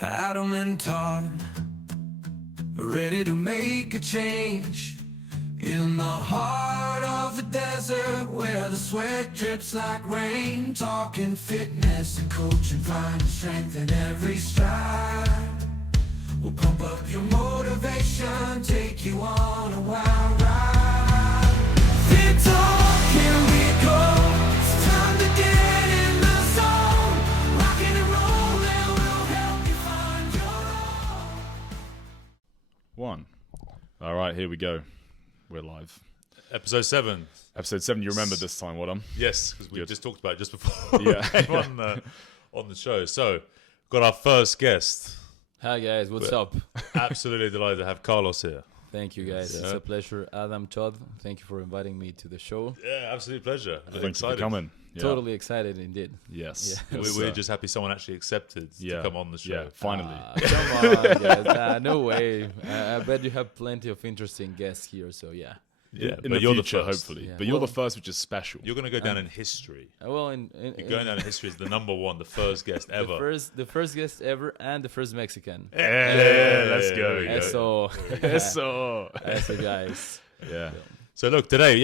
Adam and Todd, ready to make a change in the heart of the desert where the sweat drips like rain. Talking fitness and coaching, finding strength in every stride. We'll pump up your motivation, take you on a wild ride. Fit Talk, here we go. It's time to get in the zone. Rockin' and rollin', we'll help you find your own. One. All right, here we go. We're live. Episode 7. Episode 7. You remember this time, Wadham? Yes, because we Good. just talked about it just before Yeah. we came on the show. So, got our first guest. Hi guys, what's up? Absolutely delighted to have Carlos here. Thank you guys. Yeah. It's a pleasure. Adam, Todd, thank you for inviting me to the show. Yeah, absolute pleasure. Really Thanks for excited. coming. Yeah. Totally excited indeed. Yes. Yeah. We're just happy someone actually accepted to come on the show. Yeah, finally. Come on guys, no way. I bet you have plenty of interesting guests here, so yeah. Yeah, in but the you're future, the first. hopefully. Yeah. But you're the Well- first, which is special. You're going to go down in history. Well, You're going down in history as the number one, the first guest ever. the first guest ever and the first Mexican. Yeah, let's go. There we So, So. so guys. Yeah. So look, today,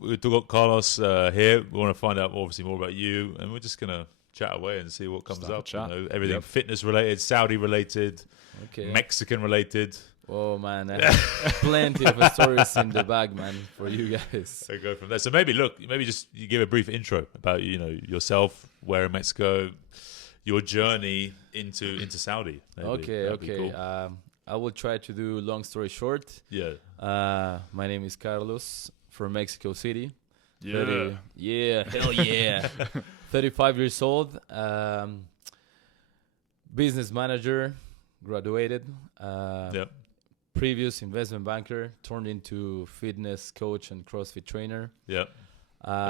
we've got Carlos here. We want to find out obviously more about you, and we're just going to chat away and see what comes Start up. the chat. You know, everything Yep. fitness related, Saudi related, Okay. Mexican related. Oh man, I have plenty of stories in the bag, man, for you guys. So go from there. So maybe just you give a brief intro about yourself, where in Mexico, your journey into Saudi. Maybe. Okay, That'd be okay. cool. I will try to do long story short. Yeah. My name is Carlos from Mexico City. Yeah. Hell yeah. 35 years old. Business manager, graduated. Yeah. Previous investment banker, turned into fitness coach and CrossFit trainer. Yeah.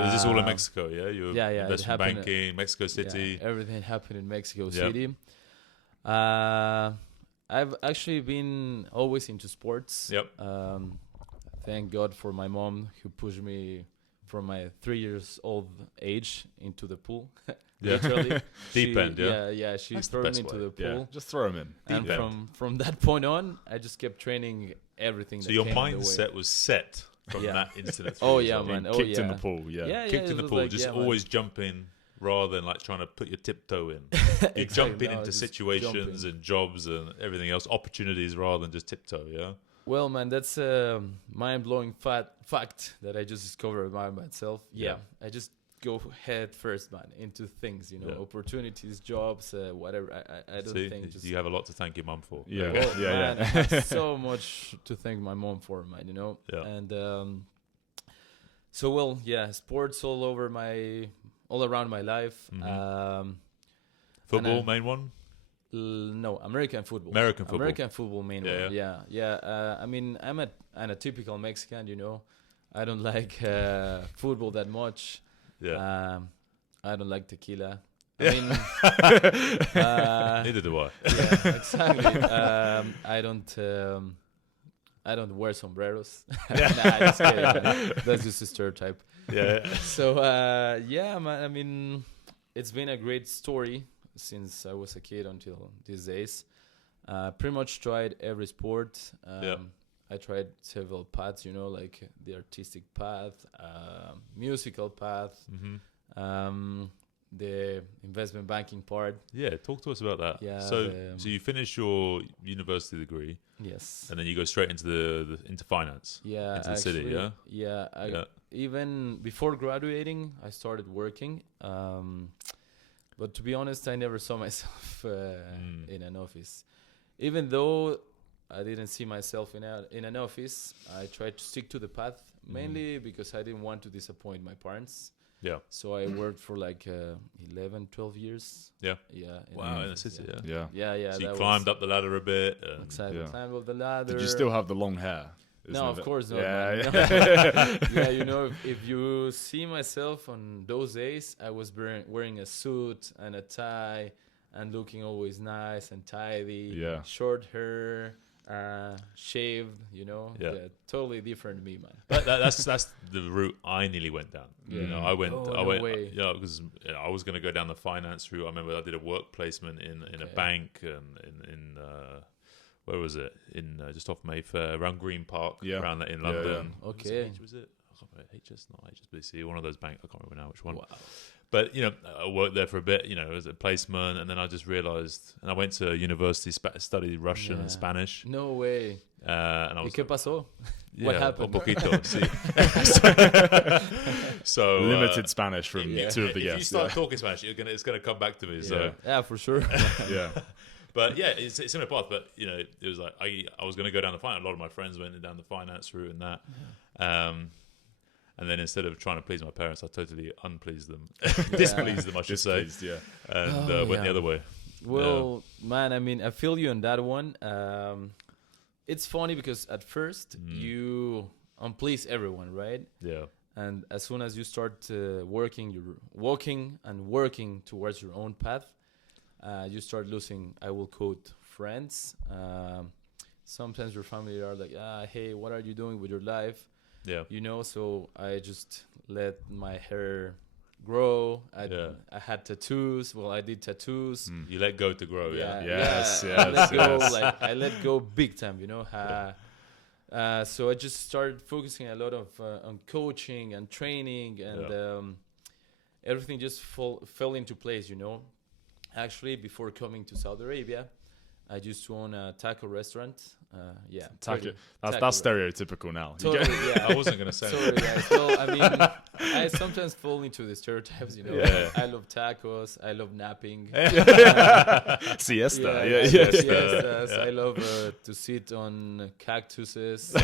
Is this all in Mexico? Yeah. You're yeah, it investment happened- banking, Mexico City. Yeah, everything happened in Mexico Yep. City. I've actually been always into sports. Yep. Thank God for my mom who pushed me from my 3 years old age into the pool. Yeah. Literally. Deep end, yeah? Yeah, she That's the threw me best into way, the pool. Yeah. Just throw him in. And Deep end. from that point on, I just kept training everything. So that your came in the way. mindset was set from Yeah. that incident. Oh, three years yeah, old. man. Oh, Kicked in yeah. the pool. Yeah. Yeah, Kicked it in the was pool, like, just yeah, man. always jumping rather than like trying to put your tiptoe in. Exactly, You're jumping no, into just situations jumping. and jobs and everything else, opportunities rather than just tiptoe, yeah? Well, man, that's a mind-blowing fact that I just discovered about myself. Yeah. I just go head first, man, into things, Yeah. opportunities, jobs, whatever. I don't See, think just... you have a lot to thank your mum for. Yeah. Well, Yeah, man, yeah. I have so much to thank my mom for, man, Yeah. And sports all around my life. Mhm. Football, and, main one? No, American football. American football. American football main Yeah, one. Yeah. I mean, I'm a typical Mexican, I don't like football that much. Yeah. I don't like tequila. Yeah. I mean, Neither do I. yeah, exactly. I don't wear sombreros. Nah, just kidding, man. That's just a stereotype. Yeah. So man, I mean, it's been a great story since I was a kid until these days. Pretty much tried every sport. Yeah. I tried several paths, like the artistic path, musical path, hmm the investment banking part. Yeah, talk to us about that. Yeah, So you finish your university degree Yes. and then you go straight into into finance. Yeah. into the city, actually, yeah? Yeah. Yeah. Even before graduating, I started working. But to be honest, I never saw myself in an office. Even though I didn't see myself in an office, I tried to stick to the path, mainly because I didn't want to disappoint my parents. Yeah. So I worked for like 11, 12 years. Yeah. Yeah. Wow, in the office, city, yeah. Yeah. Yeah, yeah. So you that climbed was up the ladder a bit. And exactly. Yeah. Climbed up the ladder. Did you still have the long hair? No, of course not. Yeah. man. Yeah. Yeah, if you see myself on those days, I was wearing a suit and a tie and looking always nice and tidy. Yeah. Short hair, shaved, you know. Yeah. Totally different me, man. That's the route I nearly went down. You know, I went, Oh, I no went, way. you know, because I was going to go down the finance route. I remember I did a work placement in a Okay. bank and in where was it? In just off Mayfair, around Green Park, Yeah. around that in Yeah, London. yeah. Okay. Was it? I can't remember. HS, not HSBC, one of those banks. I can't remember now which one. Wow. But you know, I worked there for a bit, you know, as a placement, and then I just realised, and I went to university, studied Russian Yeah. and Spanish, No way. and I ¿Y was qué pasó? yeah, What happened? Un poquito, sí. So Limited Spanish from yeah. two of the if you guests. start talking Spanish, it's gonna come back to me. So, Yeah, for sure. Yeah. but yeah, it's a similar path. But you know, it was like I was gonna go down the finance. A lot of my friends went down the finance route and that. And then instead of trying to please my parents, I totally unpleased them, displeased them, I should say, Displeased, yeah. and Oh, went the yeah. other way. Well, man, I mean, I feel you on that one. It's funny because at first you unplease everyone, right? Yeah, And as soon as you start working, you're walking and working towards your own path, you start losing, I will quote, friends. Sometimes your family are like, hey, what are you doing with your life? yeah, You know, so I just let my hair grow. Yeah. I had tattoos. Well, I did tattoos. You let go to grow. Yeah, Yes, I let yes, go, yes. like I let go big time, you know. So I just started focusing a lot of on coaching and training, and everything just fell into place, you know. Actually, before coming to Saudi Arabia, I used to own a taco restaurant. Taco. That's taco. stereotypical now. You Totally, get- yeah. I wasn't gonna say. Sorry, guys. Well, I mean, I sometimes fall into the stereotypes, you know. Yeah. I love tacos. I love napping. Siesta. Yeah, Yeah, yes, yeah. yes, I love to sit on cactuses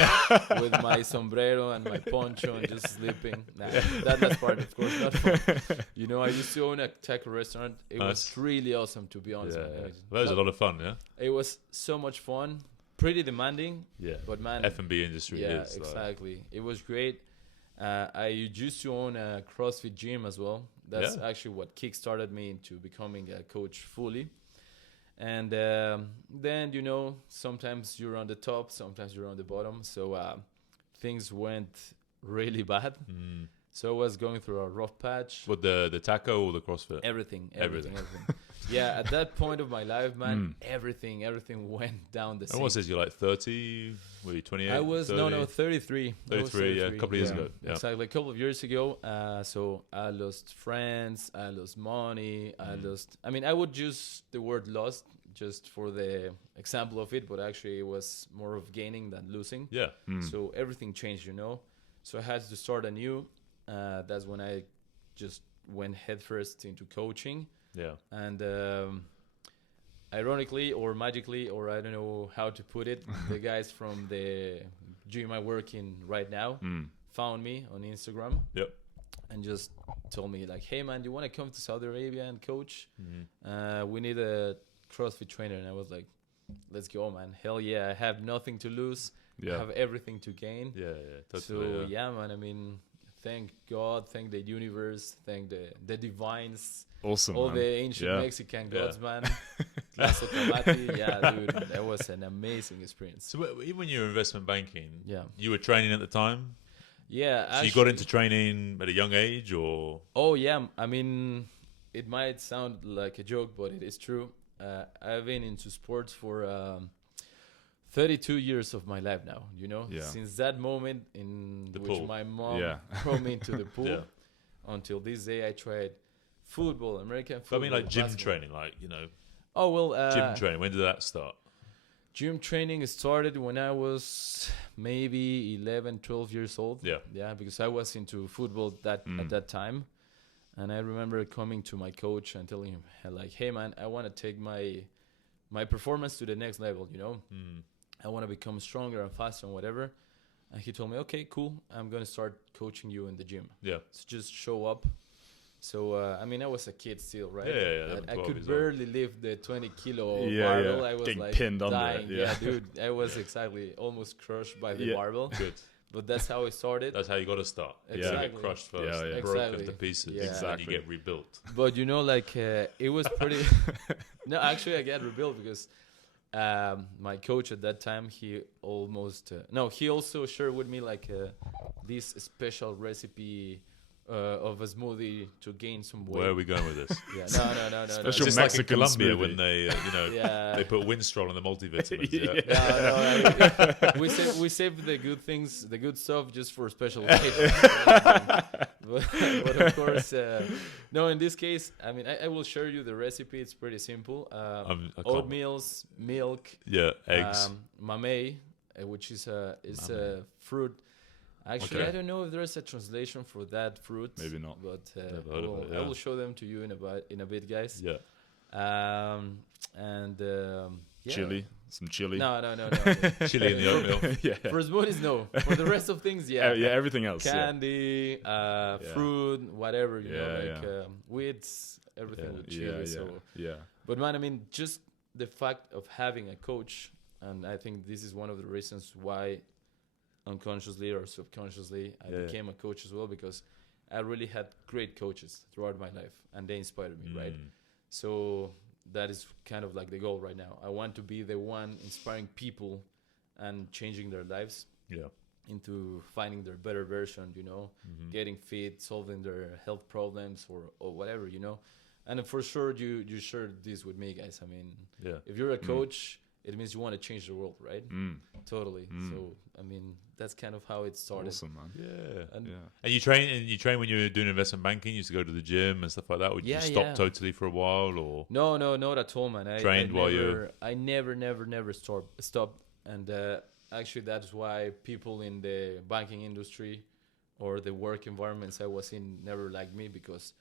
with my sombrero and my poncho and just sleeping. Nah, that's part, of course, not fun. You know, I used to own a taco restaurant. It was Nice. really awesome, to be honest. Yeah, man. yeah. That was a lot of fun. Yeah, It was so much fun. Pretty demanding, yeah. but man, F&B industry yeah, is like, exactly. It was great. I used to own a CrossFit gym as well. That's Yeah. actually what kickstarted me into becoming a coach fully. And then, you know, sometimes you're on the top, sometimes you're on the bottom. So things went really bad. So I was going through a rough patch. What the taco or the CrossFit? Everything. Everything. Yeah, at that point of my life, man, everything went down the And what sink. says you're like 30? Were you 28? I was 30? 33. I was 33, yeah, a couple of years ago. Yeah. Exactly, a couple of years ago. So I lost friends, I lost money, I mean, I would use the word lost just for the example of it, but actually it was more of gaining than losing. Yeah. So everything changed, you know. So I had to start anew. That's when I just went headfirst into coaching. Yeah. And ironically or magically, or I don't know how to put it, the guys from the gym I work in right now found me on Instagram Yep. and just told me like, hey man, do you want to come to Saudi Arabia and coach? We need a CrossFit trainer. And I was like, let's go, man. Hell yeah. I have nothing to lose. I Yeah. have everything to gain. Yeah. Totally. So yeah, man, I mean, thank God, thank the universe, thank the divines, Awesome. all man. the ancient Yeah. Mexican gods, man. Lasso Tomati, yeah, dude, that was an amazing experience. So even when you were investment banking, Yeah. you were training at the time. Yeah, So you got into training at a young age, or Oh yeah, I mean, it might sound like a joke, but it is true. I've been into sports for 32 years of my life now. You know, Yeah. since that moment in The which pool. my mom Yeah. brought me into the pool, Yeah. until this day, I tried football, American I football. mean, like gym basketball. training, like Oh well, gym training. When did that start? Gym training started when I was maybe 11, 12 years old. Yeah. Yeah, because I was into football at that time. And I remember coming to my coach and telling him, like, hey, man, I want to take my performance to the next level, you know? I want to become stronger and faster and whatever. And he told me, okay, cool. I'm going to start coaching you in the gym. Yeah. So just show up. So, I mean, I was a kid still, right? Yeah, I 12 could years old. barely lift the 20 kilo Yeah, barbell. yeah. I was Getting like pinned under it, dying. yeah. Dude, I was exactly almost crushed by the Yeah. barbell. Good. But that's how it started. That's how you got to start. You Exactly. get crushed first, Yeah, yeah. broken Exactly. to pieces, Yeah. and Exactly. you get rebuilt. But you know, like it was pretty. No, actually, I got rebuilt because my coach at that time, he almost he also shared with me like this special recipe of a smoothie to gain some weight. Where are we going with this? Yeah, no. It's Special just like in Mexican Colombia smoothie. when they, Yeah. they put Winstrol in the multivitamins. We save the good things, the good stuff, just for special occasions. but of course, no. In this case, I mean, I will share you the recipe. It's pretty simple. I can't- Oatmeals, milk, Yeah, eggs. mamey, which is a fruit. Actually, Okay. I don't know if there's a translation for that fruit. Maybe not. But Never heard of it, I yeah. will show them to you in a bit, guys. Yeah. Yeah. Chili, some chili. No. Chili in the oatmeal. yeah. For smoothies, no. For the rest of things, yeah. Yeah, everything else. Candy, fruit, whatever, you know, Yeah, like wheats, everything with Yeah, chili. yeah, So, yeah. but man, I mean, just the fact of having a coach, and I think this is one of the reasons why, unconsciously or subconsciously, I Yeah. became a coach as well, because I really had great coaches throughout my life, and they inspired me, right? So that is kind of like the goal right now. I want to be the one inspiring people and changing their lives Yeah. into finding their better version, you know, getting fit, solving their health problems or whatever, you know. And for sure, you shared this with me, guys. I mean, Yeah. if you're a coach, it means you want to change the world, right? Totally. Mm. So, I mean, that's kind of how it started. Awesome, man. Yeah. And Yeah. And you train when you were doing investment banking. You used to go to the gym and stuff like that. Would Yeah, you stop yeah. totally for a while, or No, not at all, man. Trained while you- I never stopped. And actually, that's why people in the banking industry or the work environments I was in never liked me, because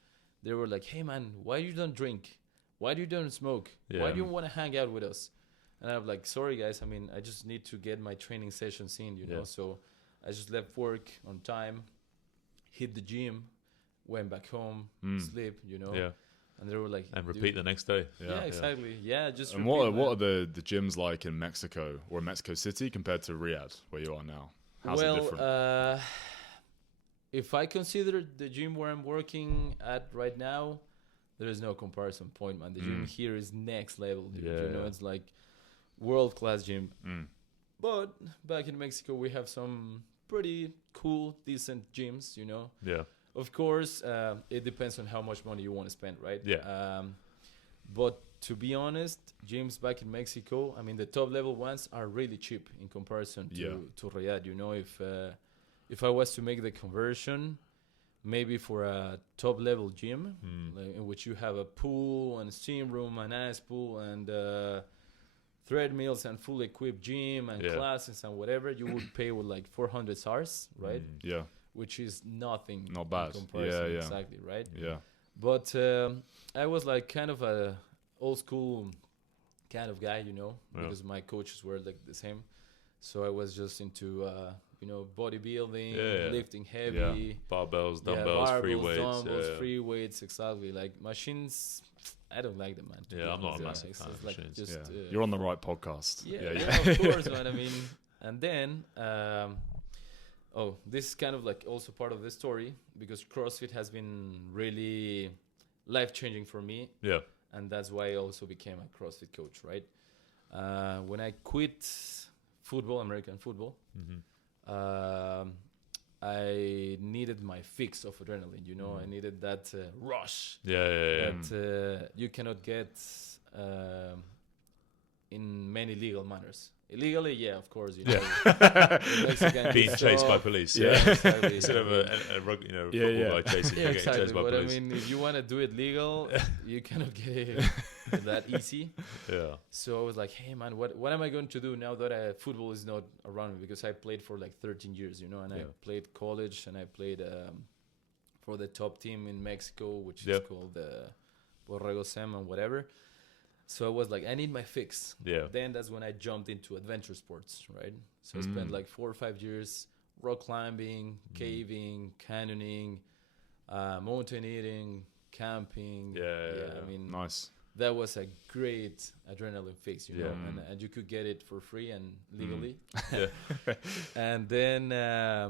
they were like, "Hey, man, why you don't drink? Why do you don't smoke? Why Yeah. do you want to hang out with us?" And I'm like, "Sorry, guys. I mean, I just need to get my training sessions in, you know." Yeah. So I just left work on time, hit the gym, went back home, sleep, you know. yeah, And they were like, and "Dude, repeat the next day. yeah, exactly. Yeah, just And repeat, what are man. the gyms like in Mexico or Mexico City compared to Riyadh, where you are now? How's it different? If I consider the gym where I'm working at right now, there is no comparison point, man. The gym here is next level, dude. Yeah, You know, yeah. it's like world class gym. Mm. But back in Mexico, we have some pretty cool, decent gyms. You know, Yeah, of course, it depends on how much money you want to spend, right? Yeah. But to be honest, gyms back in Mexico, I mean, the top level ones are really cheap in comparison Yeah. to Riyadh. You know, if I was to make the conversion, maybe for a top level gym, like, in which you have a pool and a steam room, an ice pool, and treadmills and fully equipped gym and Yeah. classes and whatever, you would pay with like 400 SARS, right? Yeah, Which is nothing. Not in bad. comparison, Yeah. Exactly, right? yeah. But I was like kind of a old school kind of guy, you know, Yeah. because my coaches were like the same. So I was just into, bodybuilding, Yeah. lifting heavy. barbells, Yeah, dumbbells, free barbells, weights. dumbbells, yeah. free weights, exactly. Like machines, I don't like them, man. to be Yeah, I'm not a honest. massive It's fan of like machines. just, Yeah. You're on the right podcast. yeah, of course, man. I mean, and then, this is kind of like also part of the story, because CrossFit has been really life-changing for me, Yeah, and that's why I also became a CrossFit coach, right? When I quit football, American football, I needed my fix of adrenaline, you know? I needed that rush yeah. that you cannot get in many legal manners. Illegally, yeah, of course, you know. the Mexican Being gets chased by off. police. Yeah, Yeah, exactly. instead of a football guy chasing, Yeah, you're getting exactly. chased by But I police. mean, if you want to do it legal, you cannot get it that easy. Yeah, So I was like, hey, man, what am I going to do now that football is not around me? Because I played for like 13 years, you know, and I Yeah. played college, and I played for the top team in Mexico, which Yeah. is called Borrego Sem and whatever. So I was like, I need my fix. yeah, Then that's when I jumped into adventure sports, right? So I spent like 4 or 5 years rock climbing, caving, canyoning, mountaineering, camping. Yeah. I mean, Nice. that was a great adrenaline fix, you know, Yeah. and you could get it for free and legally. yeah. And then I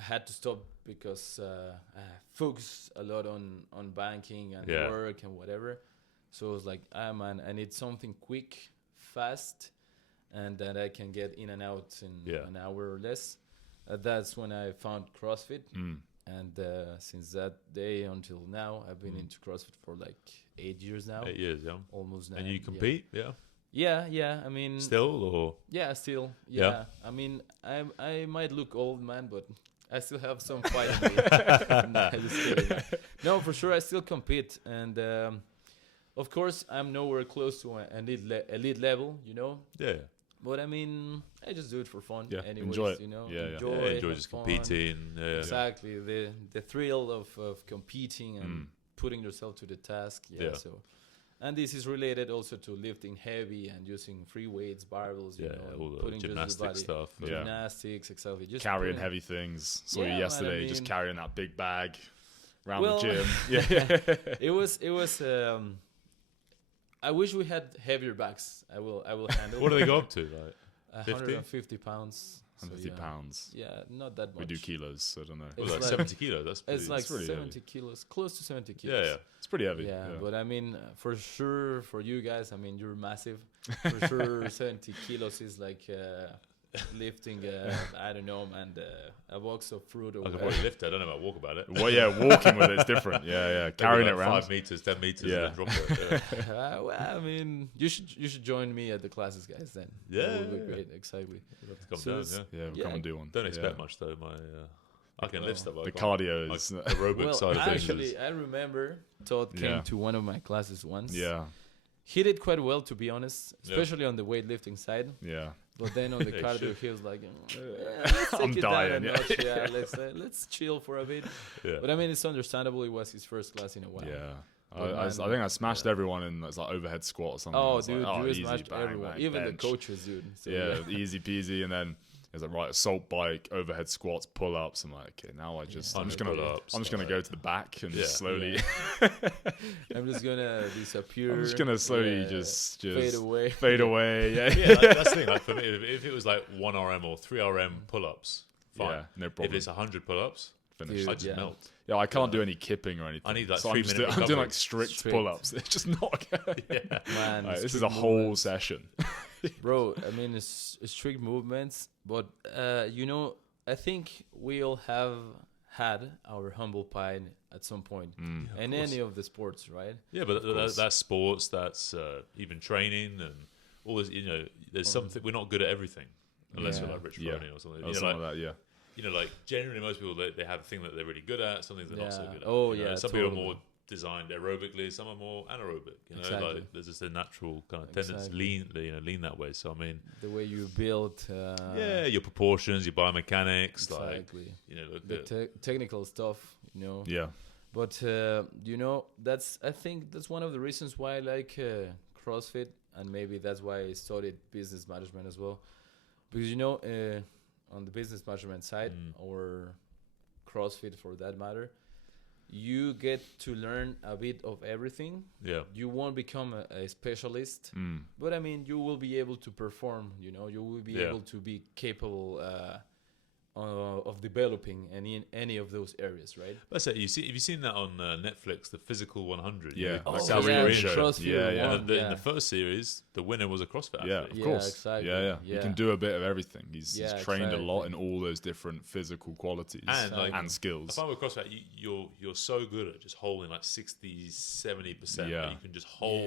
had to stop because I focused a lot on banking and Yeah. work and whatever. So I was like, man, I need something quick, fast, and that I can get in and out in Yeah. an hour or less. That's when I found CrossFit. And since that day until now, I've been into CrossFit for like 8 years now. 8 years, yeah. Almost 9. And you compete, yeah? Yeah. I mean, Still, or? yeah, still. Yeah. Yeah. I mean, I might look old, man, but I still have some fight in me. Nah, just kidding, man. No, for sure, I still compete, and of course, I'm nowhere close to an elite level, you know. Yeah. But I mean, I just do it for fun. Yeah, anyways, enjoy it. You know, Yeah, yeah. Yeah, enjoy have just fun. competing. Yeah. Exactly, the thrill of competing and putting yourself to the task. Yeah. So, and this is related also to lifting heavy and using free weights, barbells. You Yeah, know, all the putting just your gymnastic body. stuff. Yeah. Gymnastics, exactly. Just Carrying putting- heavy things. Saw Yeah, you man, yesterday, I just mean- carrying that big bag around Well, the gym. Yeah. It was. I wish we had heavier bags. I will handle. What do they go up to? Like, 50? 150 pounds. So, 150 yeah. pounds. Yeah, not that much. We do kilos, so I don't know. what, It's like like- 70 kilos? That's pretty, It's like pretty 70 heavy. kilos, close to 70 yeah, kilos. yeah. It's pretty heavy. Yeah, but I mean, for sure, for you guys, I mean, you're massive. For sure, 70 kilos is like lifting, I don't know, man, a box of fruit or I could whatever. probably lift it. I don't know about walk about it. Well, yeah, walking with it's different. Yeah. Maybe Carrying like it around. 5 meters, 10 meters, Yeah. and then drop it. Yeah. Well, I mean, you should join me at the classes, guys. Then Yeah, that would be yeah. great. Exactly. You'll have to come So down, it's- yeah. Yeah, we'll Yeah, come and do one. Don't expect Yeah. much though. I can lift stuff. I The can't. cardio Like, is. aerobic Well, side of things. actually, I remember Todd came Yeah. to one of my classes once. Yeah. He did quite well, to be honest, Yeah. especially on the weightlifting side. Yeah. But then on the Yeah, cardio, sure. he was like, let's I'm take it dying, down a yeah. notch. Yeah, let's chill for a bit. Yeah. But I mean, it's understandable. It was his first class in a while. Yeah. But I man, think I smashed everyone in it's like overhead squat or something. Oh, It's like, dude, you easy, smashed bang, everyone, bang, even bench. the coaches, dude. So, Yeah, easy peasy. And then it's like, right, assault bike, overhead squats, pull ups. I'm like, okay, now I'm just gonna pull-ups, go to the back and just Yeah. slowly. I'm just gonna disappear. I'm just gonna slowly yeah, just fade away. fade away. Yeah. Yeah, that's the thing. Like for me, if it was like 1 RM or 3 RM pull-ups, fine. Yeah, no If problem. it's 100 pull-ups, Finish. Dude, I just yeah. melt. Yeah, I can't do any kipping or anything. I need, like, so I'm 3 just minute I'm doing recovery. like strict Strict. pull-ups. It's just not. Man, Like, this is strict a whole movements. session. Bro, I mean, it's strict movements, but you know, I think we all have had our humble pie at some point Mm. in any of the sports, right? Yeah, but course. that's sports. That's even training and all this. You know, there's something we're not good at everything unless Yeah. we're like Rich Yeah. Froning or something. Or You know, something like, like that. Yeah. you know, like generally most people they have a thing that they're really good at, some things they're not so Yeah. good at. Oh, you know? yeah, Some people are totally. more designed aerobically, some are more anaerobic. You know, Exactly. like there's just a natural kind of tendency Exactly. lean that way. So I mean, The way you build. yeah, your proportions, your biomechanics, like Exactly. you know, The technical stuff, you know. Yeah. But you know, I think that's one of the reasons why I like CrossFit, and maybe that's why I studied business management as well, because you know, on the business management side or CrossFit for that matter, you get to learn a bit of everything. yeah. You won't become a specialist, Mm. but I mean, you will be able to perform. You know, you will be Yeah. able to be capable of developing any of those areas, right? That's it. Have you seen that on Netflix, the Physical 100? Yeah. Like Oh, Gary yeah, Green show. CrossFit Yeah, yeah. one, And in the first series, the winner was a CrossFit Yeah, athlete. of Yeah, course. exactly. Yeah. He Yeah. can do a bit of everything. He's Yeah, trained a lot in exactly. all those different physical qualities And, like, and I skills. find with CrossFit, you're so good at just holding like 60, 70%. Yeah. Like you can just hold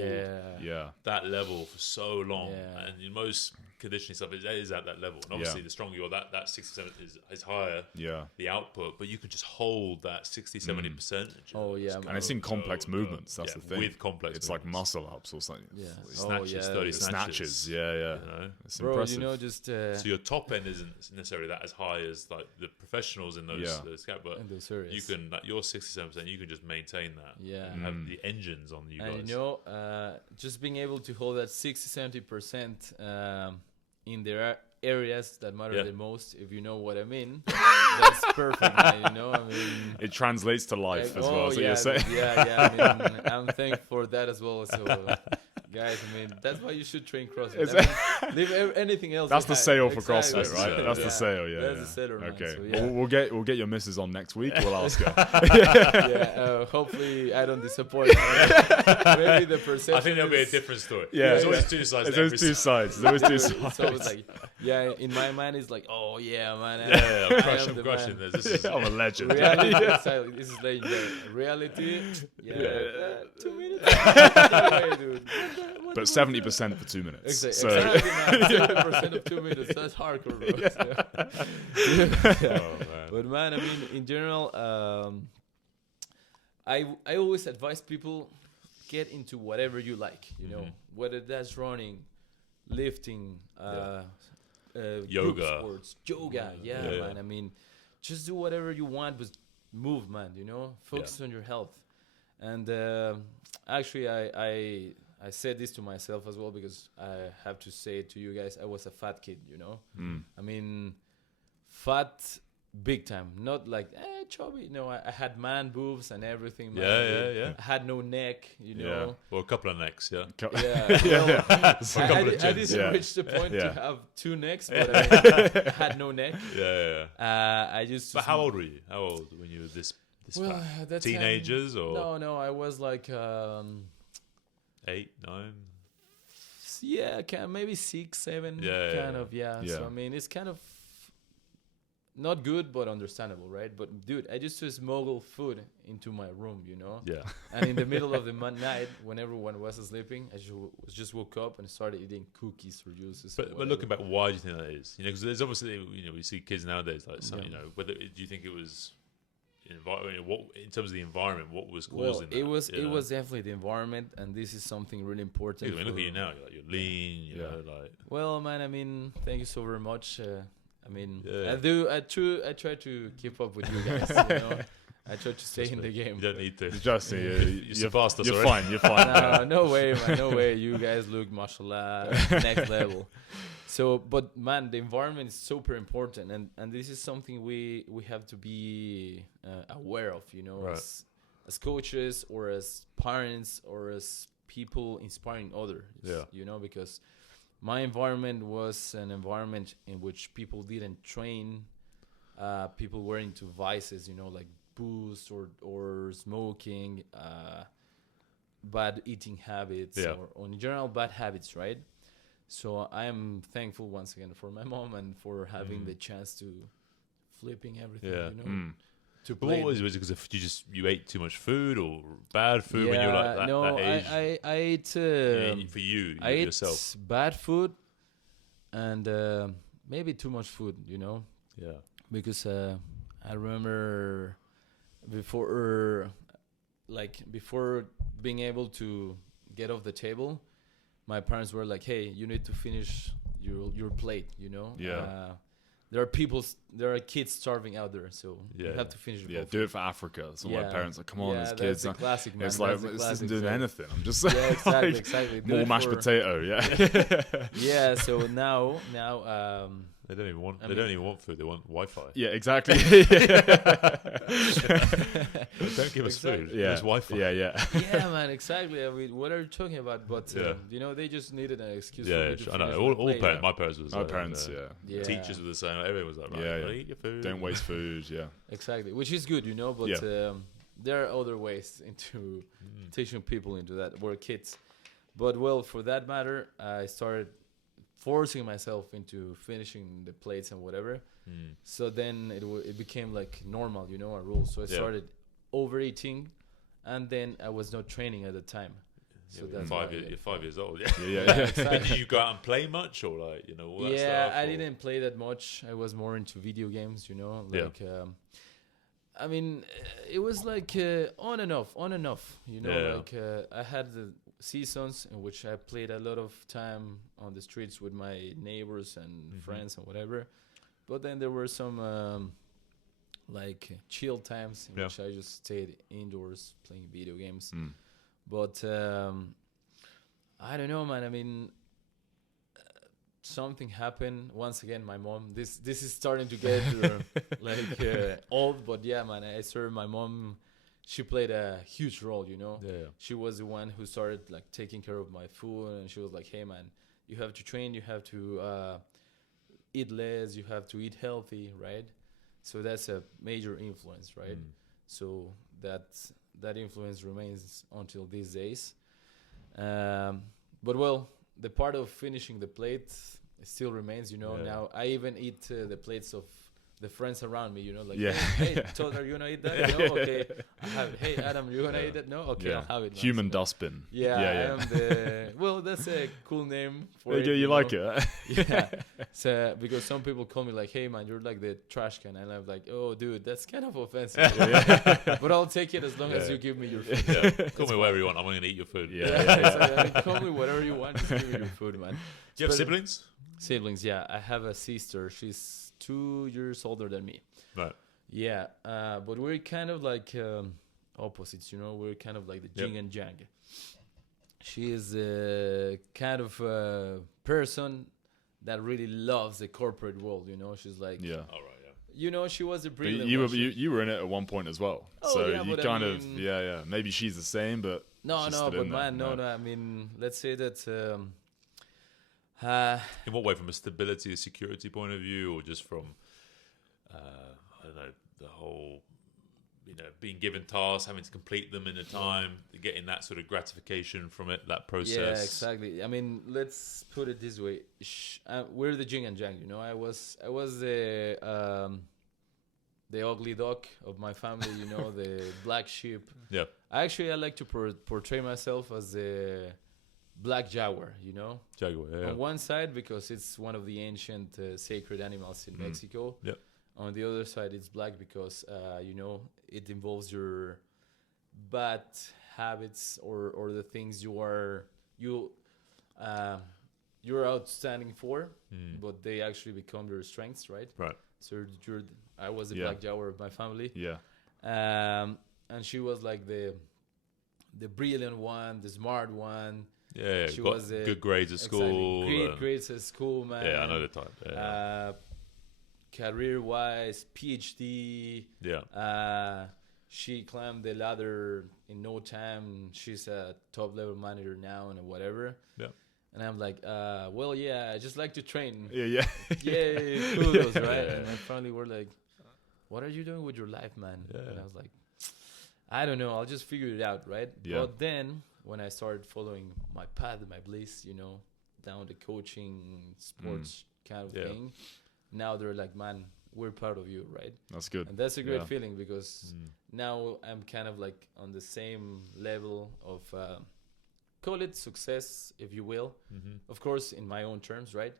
Yeah. that level for so long. Yeah. And in most conditioning stuff, it is at that level. And obviously, Yeah. the stronger you are, that 60% is higher, Yeah. the output, but you can just hold that 60, 70%. Oh, yeah, Just man. And it's in complex movements. That's yeah, the thing. with complex It's like movements. muscle ups or something. Yeah. Snatches, Oh, yeah. 30 The snatches. snatches. Yeah. You know? It's Bro, impressive. you know, just So your top end isn't necessarily that as high as like the professionals in those Yeah. scap, but in those areas. you can like your 67%, you can just maintain that. Yeah. And have the engines on you guys. And you know, just being able to hold that 60-70% in the areas that matter Yeah. the most, if you know what I mean, that's perfect, man, you know? I mean, It translates to life like, as well. So yeah, you're saying. yeah. I mean, I'm thankful for that as well. So, guys. I mean, that's why you should train CrossFit. Is I mean, leave anything else. That's the behind. sale for Exactly. CrossFit, right? That's the sale. Yeah. That's yeah. the seller, man. Okay. So, yeah. We'll get your missus on next week. We'll ask her. Hopefully I don't disappoint. Maybe the perception. I think there'll be a is- different story. Yeah, There's yeah. always two sides. There's to always every two sides. There's always two sides. So it's like, in my mind it's like, oh yeah, man. Yeah, I'm I crushing, am the crushing man. this. This is I'm a legend. Reality, exactly. This is legendary. Reality, 2 minutes. No way, dude. But 70% for 2 minutes. Exactly. So Exactly, man. 70% of 2 minutes. That's hardcore, bro. So- Oh man. But man, I mean, in general, I always advise people get into whatever you like. You know, whether that's running, lifting, group Yoga. sports, yoga. Yeah, Yeah. man. I mean, just do whatever you want, but move, man. You know, focus on your health. And actually, I said this to myself as well because I have to say it to you guys. I was a fat kid. You know, I mean, fat big time, not like chubby. No, I had man boobs and everything. Man. Yeah. I had no neck. You know. Yeah. Well, a couple of necks. Yeah. Yeah, well, I couple of didn't Yeah. reach the point Yeah. to have 2 necks, but I had no neck. Yeah. I used to. But how old were you? How old when you were this Well, fat? at that time- Teenagers or No, I was like, 8, 9? maybe 6, 7, Yeah, kind yeah. of, yeah. Yeah. So I mean, it's kind of not good, but understandable, right? But dude, I used to smuggle food into my room, you know. Yeah. And in the middle of the night, when everyone was sleeping, I just woke up and started eating cookies or juices. But looking back, why do you think that is? You know, because there's obviously, we see kids nowadays like some, Yeah. whether do you think it was what in terms of the environment, what was Well, causing that? it was you know? definitely the environment, and this is something really important. I mean, look for- at you now. You're lean. You Yeah. know, like Well, man, I mean, thank you so very much. I mean, Yeah. I try to keep up with you guys. You know, I try to stay Trust in me, the game. you don't need to. just You surpassed us you're already. fine. You're fine. No way, man, no way. You guys look, mashallah, next level. So, but man, the environment is super important, and this is something we have to be aware of. You know, Right. as coaches or as parents or as people inspiring others. Yeah. You know, because my environment was an environment in which people didn't train. People were into vices, you know, like booze or smoking, bad eating habits, Yeah. or in general bad habits, right? So I'm thankful once again for my mom and for having the chance to flipping everything, Yeah. you know. To But play. what was it? Was it because you ate too much food or bad food when you were like that, no, that age? I ate. For you I ate yourself. bad food, and maybe too much food, you know. Yeah. Because I remember before being able to get off the table, my parents were like, "Hey, you need to finish your plate," you know. Yeah. There are kids starving out there, so you Yeah. have to finish your Yeah, whole do food. it for Africa. So my Yeah. parents are like, come on, Yeah, this that's kid's. a classic, man. It's like That's a this classic, isn't doing so- anything. I'm just Yeah, exactly, like, exactly. Do more it mashed for- potato. Yeah. Yeah, so now They don't even want. I They don't mean- even want food. They want Wi-Fi. Yeah, exactly. Don't give us Exactly. food. yeah, Just Wi-Fi. yeah. yeah, man, exactly. I mean, what are you talking about? But Yeah. you know, they just needed an excuse. for Yeah, me to I know. finish All, my all plate. parents. My parents was. My like, parents, and, yeah. Yeah. Teachers were the same. Everyone was like, right, Yeah, yeah. eat your food. Don't waste food. Yeah. Exactly, which is good, you know. But there are other ways into teaching people into that. We're kids, but well, for that matter, I started forcing myself into finishing the plates and whatever. So then it became like normal, you know, a rule. So I started overeating, and then I was not training at the time. So Yeah, that's five why I years, got you're it. 5 years old. Yeah. Yeah. Exactly. Did you go out and play much, or like all that Yeah, stuff? I or- didn't play that much. I was more into video games, you know. Yeah. Like, I mean, it was like on and off. You know, Yeah. like I had the seasons in which I played a lot of time on the streets with my neighbors and friends and whatever. But then there were some like chill times in Yeah. which I just stayed indoors playing video games. Mm. But I don't know, man. I mean, something happened. Once again, my mom. This is starting to get like old, but yeah, man. I saw my mom she played a huge role, you know. Yeah. She was the one who started like taking care of my food, and she was like, "Hey, man, you have to train. You have to eat less. You have to eat healthy, right?" So that's a major influence, right? So that influence remains until these days. But well, the part of finishing the plate still remains, you know. Yeah. Now I even eat the plates of the friends around me, you know, like, Yeah. hey, Todd, are you gonna eat that? No, okay, I have it. Hey, Adam, you gonna eat that? No, okay, Yeah. I'll have it. man. Human So, dustbin. yeah, Yeah, I yeah. am the. Well, that's a cool name for Yeah, it. you know? like it? Yeah. So because some people call me like, "Hey, man, you're like the trash can," and I'm like, "Oh, dude, that's kind of offensive." But I'll take it as long as Yeah. you give me your food. Yeah. Call me whatever you want. I'm going to eat your food. Yeah. Exactly. I mean, call me whatever you want. Just give me your food, man. Do you have But- siblings? Siblings, yeah. I have a sister. She's 2 years older than me. Right. Yeah, but we're kind of like opposites, you know. We're kind of like the Yep. yin and yang. She is a kind of person that really loves the corporate world, you know. She's like, Yeah. All right. Yeah. you know, she was a But brilliant. you one. were you were in it at one point as well. Oh, so yeah, you but I kind of mean- yeah. Maybe she's the same, but No, she's no, still but in there. man, no. I mean, let's say that. In what way? From a stability, a security point of view, or just from, I don't know, the whole, being given tasks, having to complete them in a time, getting that sort of gratification from it, that process. Yeah, exactly. I mean, let's put it this way: we're the yin and yang. You know, I was the ugly duck of my family. You know, the black sheep. Yeah. Actually, I like to portray myself as a black jaguar. You know, Jaguar. Yeah. on one side because it's one of the ancient sacred animals in Mexico. Yep. On the other side, it's black because you know, it involves your bad habits or the things you're outstanding for, but they actually become your strengths, right? Right. So I was the Yeah. black jaguar of my family, Yeah. and she was like the brilliant one, the smart one. Yeah. She Got was good grades at school. Great and- grades at school, man. Yeah, I know the type. Yeah. Career-wise, PhD. Yeah. She climbed the ladder in no time. She's a top-level manager now and whatever. Yeah. And I'm like, well, yeah, I just like to train. Yeah. Yeah. Yay, kudos, right? Yeah. And my family were like, what are you doing with your life, man? Yeah. And I was like, I don't know. I'll just figure it out, right? Yeah. But then when I started following my path, my bliss, you know, down the coaching, sports kind of Yeah. thing, now they're like, man, we're proud of you, right? That's good. And that's a great Yeah. feeling because now I'm kind of like on the same level of, call it success, if you will. Of course, in my own terms, right?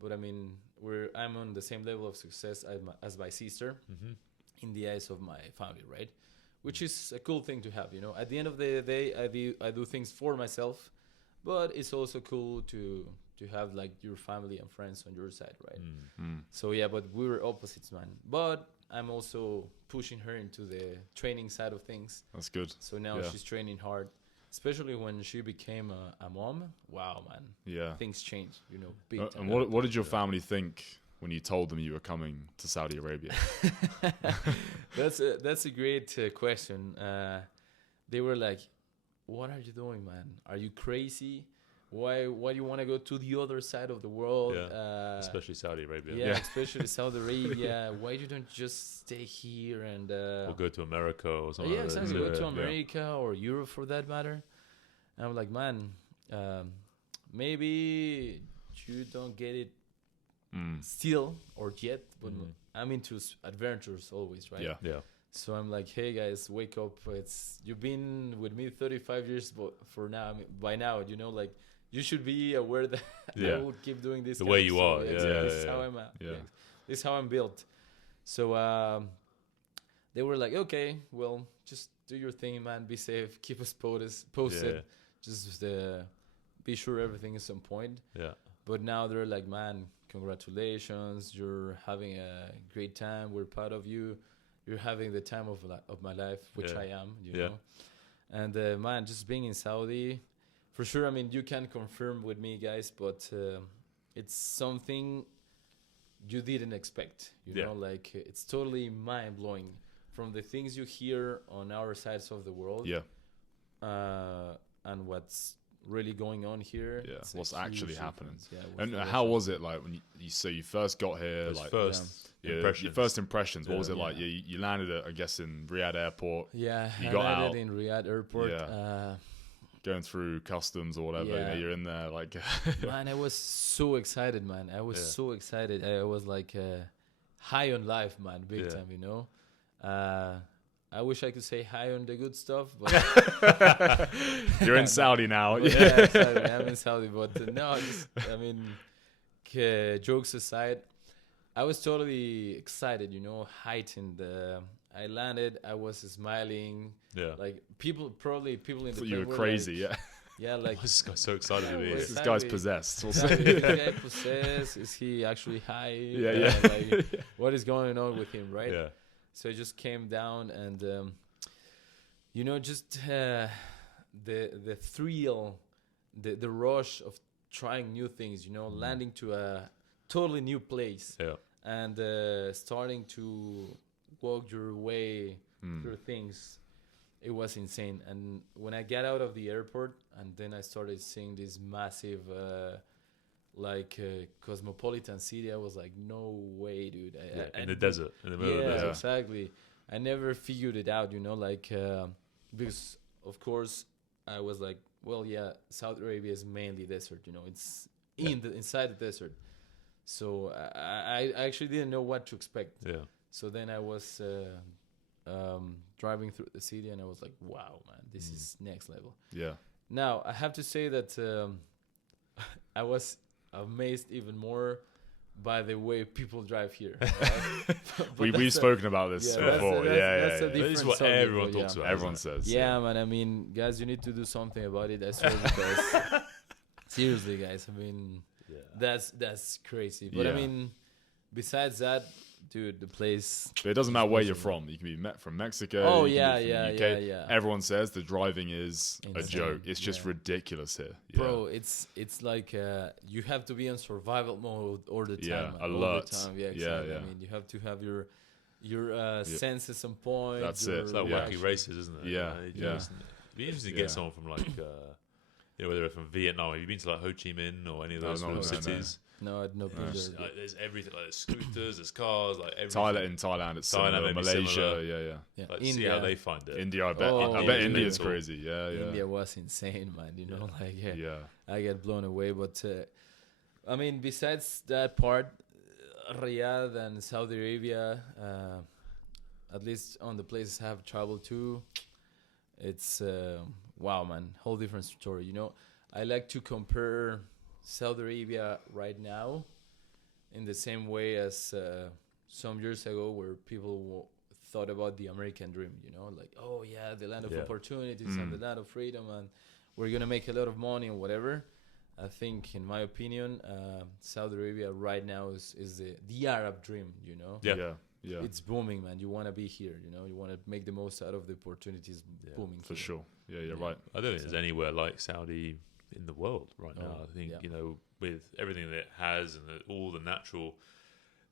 But I mean, I'm on the same level of success as my sister in the eyes of my family, right? Which is a cool thing to have, you know. At the end of the day, I do things for myself, but it's also cool to have like your family and friends on your side, right? So yeah, but we were opposites, man. But I'm also pushing her into the training side of things. That's good. So now Yeah. she's training hard, especially when she became a mom. Wow, man, Yeah. things changed, you know, big time. And what did your family think when you told them you were coming to Saudi Arabia? That's a great question. They were like, "What are you doing, man? Are you crazy? Why do you want to go to the other side of the world? Yeah. Especially Saudi Arabia. yeah, Yeah. especially Saudi Arabia. Why you don't just stay here and Or go to America or something. yeah, like that. exactly. Go to Yeah. America or Europe for that matter." And I'm like, man, maybe you don't get it still or yet, but I'm into adventures always, right? Yeah. Yeah. So I'm like, hey guys, wake up! You've been with me 35 years, but for now, by now, you know, like you should be aware that Yeah. I will keep doing this The kind way of you stuff. are, yeah, Exactly. This is yeah, how yeah. I'm at. Yeah. This is how I'm built. So they were like, okay, well, just do your thing, man. Be safe. Keep us posted. Yeah. Just be sure everything is on point. Yeah. But now they're like, man, congratulations. You're having a great time. We're proud of you. You're having the time of my life, which Yeah. I am, you Yeah. know. And man, just being in Saudi, for sure. I mean, you can confirm with me, guys, but it's something you didn't expect. You Yeah. know, like it's totally mind blowing. from the things you hear on our sides of the world, Yeah. And what's really going on here. Yeah. it's a What's huge actually happening? difference. Yeah, with And the how Russians. was it like when you first got here? Those Like first your impressions. first impressions. What Yeah. was it like? You landed at, I guess, in Riyadh Airport, Yeah, You I got landed out. in Riyadh Airport. Yeah. going through customs or whatever. You know, Yeah. you're in there like. Man, I was so excited, man. I was Yeah. so excited. I was like high on life, man, big Yeah. time, you know. I wish I could say high on the good stuff, but You're in Saudi now. but yeah, exactly. I'm in Saudi, but I mean, jokes aside, I was totally excited, you know, heightened. I landed, I was smiling. Yeah. Like people in the Thought plane you were were crazy. Like, Yeah. yeah, like This guy's so excited to be Yeah, here. was- This guy's Exactly. possessed. exactly, is this guy possessed? Is he actually high? Yeah. Like, what is going on with him, right? Yeah. So I just came down and, you know, just the thrill, the rush of trying new things, you know, landing to a totally new place Yeah. and starting to walk your way Hmm. through things. It was insane. And when I got out of the airport and then I started seeing this massive, cosmopolitan city, I was like, no way, dude. In the desert, in the middle of the Yeah, desert. exactly. I never figured it out, you know, like because of course I was like, well, yeah, Saudi Arabia is mainly desert, you know, it's inside the desert. So I actually didn't know what to expect. Yeah. So then I was driving through the city and I was like, wow, man, this is next level. Yeah. Now I have to say that I was amazed even more by the way people drive here. Right? But We've that's a- spoken about this yeah, that's a- before. that's- Yeah, that's a yeah. This is different what subject, everyone but talks yeah. about. Everyone says. Yeah, man. I mean, guys, you need to do something about it. I swear, because seriously, guys. I mean, Yeah. that's crazy. But I Yeah. mean, besides that, dude, the place. But it doesn't matter where you're awesome. from. You can be from Mexico. Oh, you can be yeah, from the yeah, UK. yeah. Everyone says the driving is a Insane, joke. It's just yeah. ridiculous here. Yeah. Bro, it's like you have to be on survival mode all the time. Yeah, man, all alert. the time. Yeah, Yeah, exactly. yeah. I mean, you have to have your senses on point. That's it. your It's like Yeah. wacky races, isn't it? Yeah, You yeah. just- It'd be interesting to Yeah. get someone from like, whether they're from Vietnam. Have you been to like Ho Chi Minh or any of No, those no, sort of no, no. cities? No, I'd not been There's, there. like, there's everything. Like there's scooters, there's cars, like everything. Thailand, it's Thailand similar. may be Malaysia, similar. yeah. Yeah. Like, see how they find it. India, I bet. Oh, I bet yeah. India's Mental. crazy. Yeah, yeah. India was insane, man. You know, like Yeah. I get blown away. But I mean, besides that part, Riyadh and Saudi Arabia, at least on the places I've traveled to, it's wow, man, whole different story. You know, I like to compare Saudi Arabia right now in the same way as some years ago, where people thought about the American dream. You know, like, oh yeah, the land of Yeah. opportunities and the land of freedom, and we're gonna make a lot of money and whatever. I think, in my opinion, Saudi Arabia right now is the Arab dream. You know, Yeah. Yeah. Yeah. it's booming, man. You want to be here. You know, you want to make the most out of the opportunities booming For here. sure. Yeah, you're Yeah. right. I don't think there's anywhere like Saudi in the world right now. Oh, I think yeah. you know, with everything that it has and all the natural,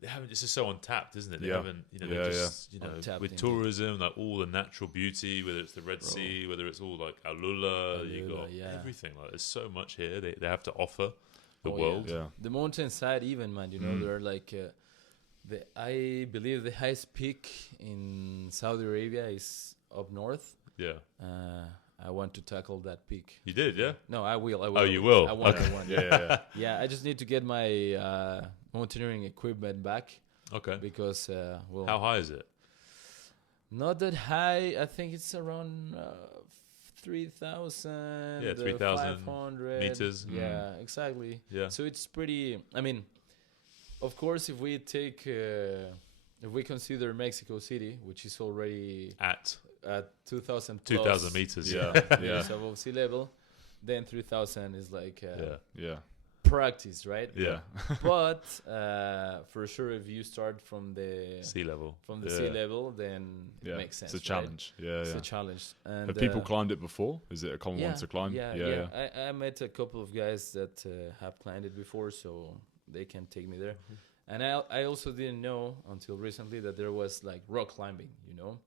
they haven't. It's just so untapped, isn't it? They Yeah. haven't. You know, Yeah, they're just you know, Untapped with indeed. tourism, like all the natural beauty, whether it's the Red Bro. Sea, whether it's all like Alula, you Alula, got yeah. everything. Like there's so much here they have to offer the Oh, world. Yeah. The mountainside, even, man. You know, they're like I believe the highest peak in Saudi Arabia is up north. Yeah. I want to tackle that peak. You did, yeah. No, I will. Oh, you will? I want. Okay. I want. Yeah, yeah. Yeah, I just need to get my mountaineering equipment back Okay. because well, How high is it? not that high. I think it's around 3,000. Yeah, 3,000 500 meters. Yeah, exactly. Yeah. So it's pretty. I mean, of course, if we take, if we consider Mexico City, which is already At at 2,000 2,000 meters. Yeah. Yeah. Yeah. meters above sea level, then 3,000 is like Yeah. Yeah. practice, right? Yeah. But for sure, if you start from the Sea level. sea level, then Yeah. it makes sense. It's a right? challenge. Yeah, It's yeah. a challenge. And Have people climbed it before? Is it a common yeah, one to climb? Yeah. I met a couple of guys that have climbed it before, so they can take me there. And I also didn't know until recently that there was like rock climbing, you know?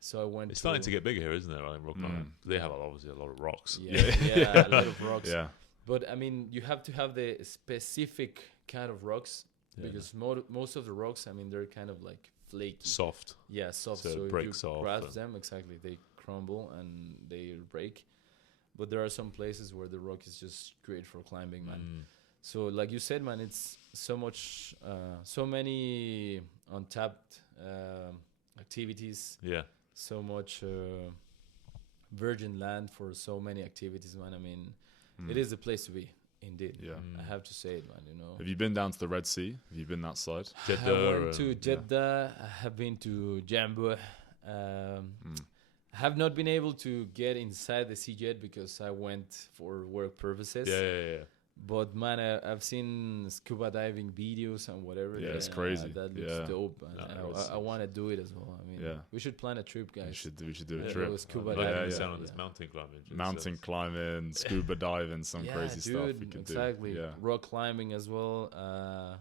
So I went. It's starting to get bigger here, isn't it? Like rock climbing. They have obviously a lot of rocks. Yeah, a lot of rocks. Yeah. But I mean, you have to have the specific kind of rocks because most of the rocks, I mean, they're kind of like flaky. Soft. Yeah, soft. So it So if breaks you off grasp and- them, exactly, they crumble and they break. But there are some places where the rock is just great for climbing, man. So like you said, man, it's so much, so many untapped activities, Yeah. so much virgin land for so many activities, man. I mean, it is the place to be, indeed. Yeah. I have to say it, man. You know, Have you been down to the Red Sea? Have you been that side? Jeddah. I went to Jeddah. I have been to Jambu. I have not been able to get inside the sea yet because I went for work purposes. Yeah. But man, I've seen scuba diving videos and whatever. Yeah, it's crazy. That looks Yeah. dope. And No, I want to do it as well. I mean, Yeah. we should plan a trip, guys. We should do a Yeah. trip. Go scuba Like diving. you yeah. sound on this mountain climbing. Just Mountain sounds- climbing, scuba diving, some Yeah, crazy stuff we could exactly. do. Yeah. Rock climbing as well.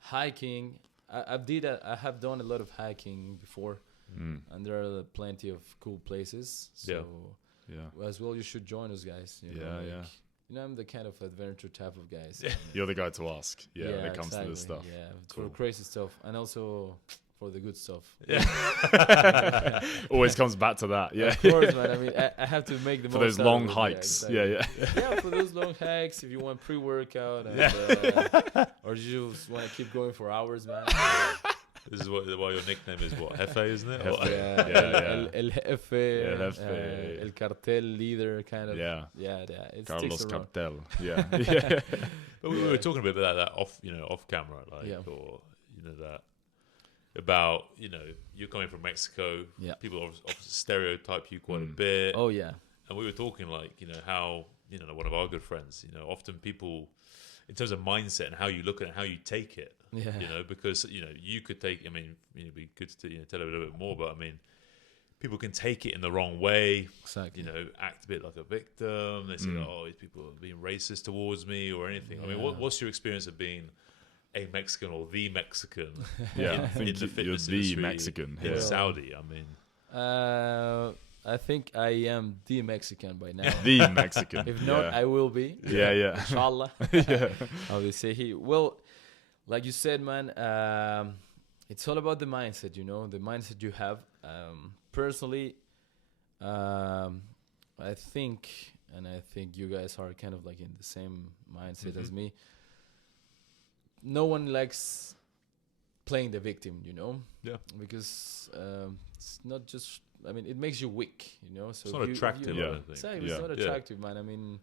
Hiking. I have done a lot of hiking before, and there are plenty of cool places. So Yeah. as well, you should join us, guys. You know, Yeah, like, yeah. You know, I'm the kind of adventure type of guys. You're the guy to ask. Yeah, when it comes to this stuff. Yeah, Cool. for crazy stuff, and also for the good stuff. Always comes back to that. Yeah. Of course, man. I mean, I have to make the For most those out of long it, hikes. exactly. Yeah. Yeah, for those long hikes, if you want pre-workout, and, or you just want to keep going for hours, man. This is why your nickname is what? Hefe, isn't it? Or- Yeah, Yeah. El Jefe, El Jefe. El Cartel leader, kind of. Yeah. Yeah. It Carlos sticks around. Cartel. Yeah. Yeah. But we were talking a bit about that off camera, like, Yeah. or that about you're coming from Mexico. Yeah. People obviously stereotype you quite a bit. Oh yeah. And we were talking like how one of our good friends. Often people, in terms of mindset and how you look at it, how you take it. Yeah. Because you could take. I mean, it'd be good to tell a little bit more, but I mean, people can take it in the wrong way. Exactly. Act a bit like a victim. They say, "Oh, these people are being racist towards me," or anything. I mean, Yeah. what's your experience of being a Mexican or the Mexican Yeah. I in think the you're fitness the industry Mexican in here. Saudi? I mean, I think I am the Mexican by now. The Mexican. If not, yeah. I will be. Yeah. Inshallah. Yeah. How they say he. Well, like you said, man, it's all about the mindset. The mindset you have. Personally, I think you guys are kind of like in the same mindset as me. No one likes playing the victim, Yeah. because it's not just. I mean, it makes you weak, So it's not if you- attractive. Yeah. I don't think. Exactly, Yeah. it's not Yeah. attractive, man. I mean,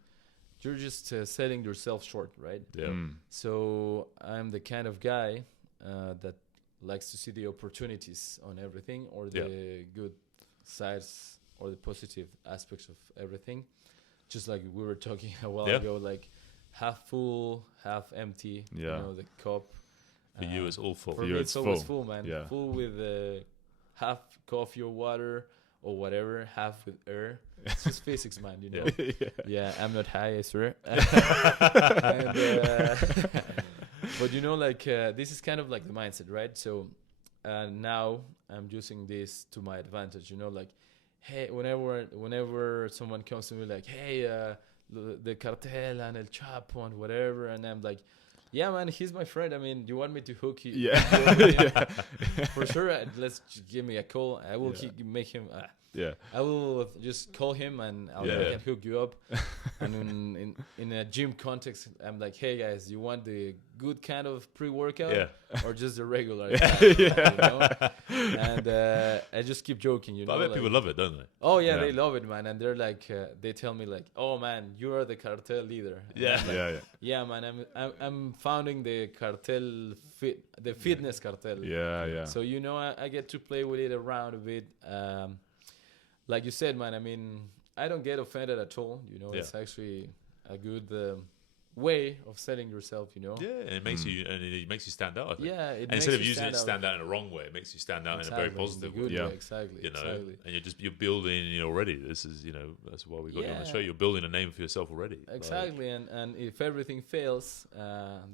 you're just selling yourself short, right? Yeah. So I'm the kind of guy that likes to see the opportunities on everything, or the good sides or the positive aspects of everything. Just like we were talking a while Yeah. ago, like half full, half empty. Yeah. The cup. For you, it's all full. For you, me, it's it's always full. full, man. Yeah. Full with half coffee or water or whatever, half with air. It's just physics, man. Yeah, I'm not high, I swear. And, but this is kind of like the mindset, right? So now I'm using this to my advantage. Like, hey, whenever someone comes to me like, hey, the cartel and El Chapo and whatever, and I'm like, yeah, man, he's my friend. I mean, do you want me to hook you? Yeah. For sure. Let's give me a call. I will make him. Yeah. I will just call him and I can hook you up. And in a gym context, I'm like, hey guys, you want the good kind of pre-workout or just the regular? Kind, And I just keep joking, But I bet people love it, don't they? Oh yeah, Yeah. they love it, man. And they're like, they tell me like, oh man, you are the cartel leader. And Yeah. I'm like, Yeah. yeah, man, I'm founding the cartel, the fitness cartel. Yeah. So I get to play with it around a bit. Like you said, man. I mean, I don't get offended at all. It's actually a good way of selling yourself. Yeah, and it makes you stand out. I think. Yeah, And instead of using it to stand out in a wrong way, it makes you stand out in a very positive way. Yeah. Exactly. And you're building already. This is that's why we got you on the show. You're building a name for yourself already. Exactly, and if everything fails,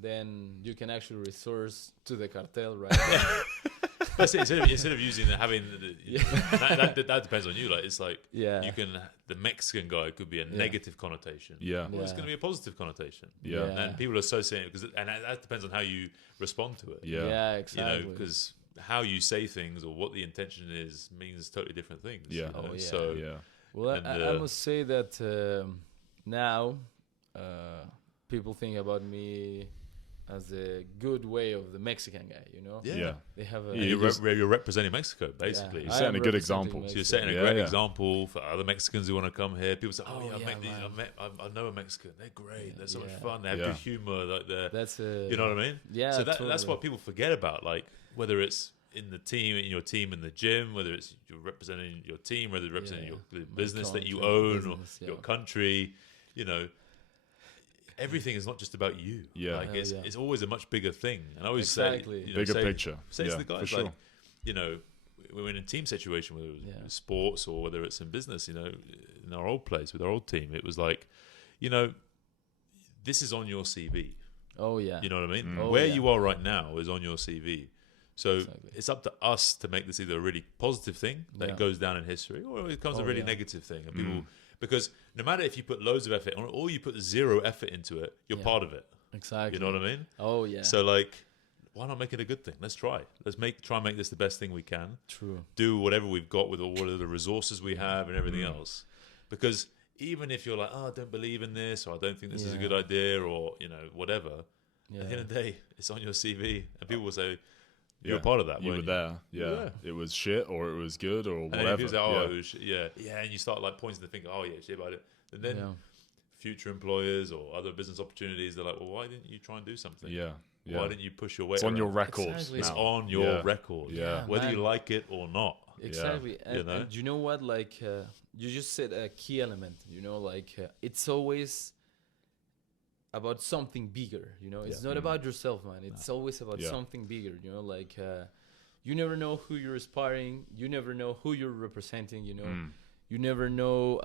then you can actually resource to the cartel, right? That's it. Instead of using having that depends on you. Like it's like Yeah. you can the Mexican guy could be a negative connotation. Yeah. Well, it's Yeah. going to be a positive connotation. Yeah. And people associate it and that depends on how you respond to it. Yeah. Yeah, You exactly. know, because how you say things or what the intention is means totally different things. Yeah. you know? Oh, yeah. So Yeah. Well, And, I must say that now people think about me as a good way of the Mexican guy, you know? yeah. Yeah. They have a... And you're representing Mexico, basically. Yeah. You're I setting am a good representing example. So you're Mexico. setting a Yeah, great yeah. example for other Mexicans who want to come here. People say, "Oh, Oh, yeah, yeah, man. I know a Mexican. They're great. They're so much Yeah. fun. They have Yeah. good humor. Like That's you know what I mean? Yeah, So that's totally. what people forget about. Like whether it's in your team in the gym, whether it's you're representing your team, whether it's representing Yeah. your My business that you country, own business, or your yeah. country. You know, everything is not just about you. Yeah. like Hell it's yeah. it's always a much bigger thing. And I always Exactly. say, you know, Bigger say- picture. Say Yeah, to the guys, for sure. like, you know, when we're in a team situation, whether it was Yeah. sports or whether it's in business, you know, in our old place with our old team, it was like, you know, this is on your CV. Oh, yeah. You know what I mean? Oh, Where yeah. you are right now is on your CV. So Exactly. it's up to us to make this either a really positive thing that Yeah. goes down in history, or it becomes a Oh, really yeah. negative thing. And people, because no matter if you put loads of effort or you put zero effort into it, you're Yeah. part of it. Exactly. You know what I mean? Oh, yeah. So like, why not make it a good thing? Let's try. Let's try and make this the best thing we can. True. Do whatever we've got with all of the resources we have and everything else. Because even if you're like, oh, I don't believe in this, or I don't think this is a Yeah. good idea, or you know, whatever. Yeah. At the end of the day, it's on your CV, and people will say, "You're Yeah. a part of that." You were weren't there. Yeah. Yeah. It was shit or it was good or And then whatever. people say, "Oh, yeah. it was shit." yeah," and you start like pointing the finger, "Oh, yeah, shit about it," and then Yeah. future employers or other business opportunities, they're like, "Well, why didn't you try and do something? Yeah. Yeah. Why didn't you push your weight?" It's on your around?" record. Exactly. It's now. on your Yeah. record, Yeah. whether you Man. like it or not. Exactly. And, you know? and you know what? Like, you just said a key element, you know, like, it's always about something bigger, you know? It's Yeah. not about yourself, man. It's always about Yeah. something bigger, you know? Like, you never know who you're aspiring. You never know who you're representing, you know? Mm. You never know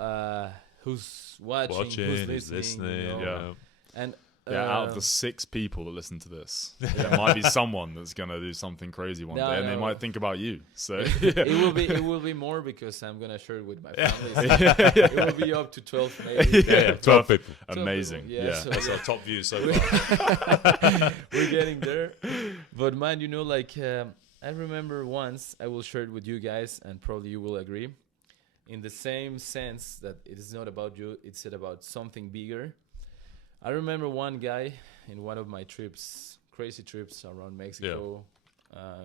who's watching, who's Who's listening. You know? Yeah. And Yeah, out of the 6 people that listen to this, there might be someone that's gonna do something crazy one No, day, and they no. might think about you. So it will be more because I'm gonna share it with my family. So it will be up to 12 maybe. Yeah, 12 people. 12 amazing. people, Yeah, so That's our top view so far. we're getting there. But man, you know, like I remember once, I will share it with you guys, and probably you will agree, in the same sense that it is not about you, it's about something bigger. I remember one guy in one of my trips, crazy trips around Mexico,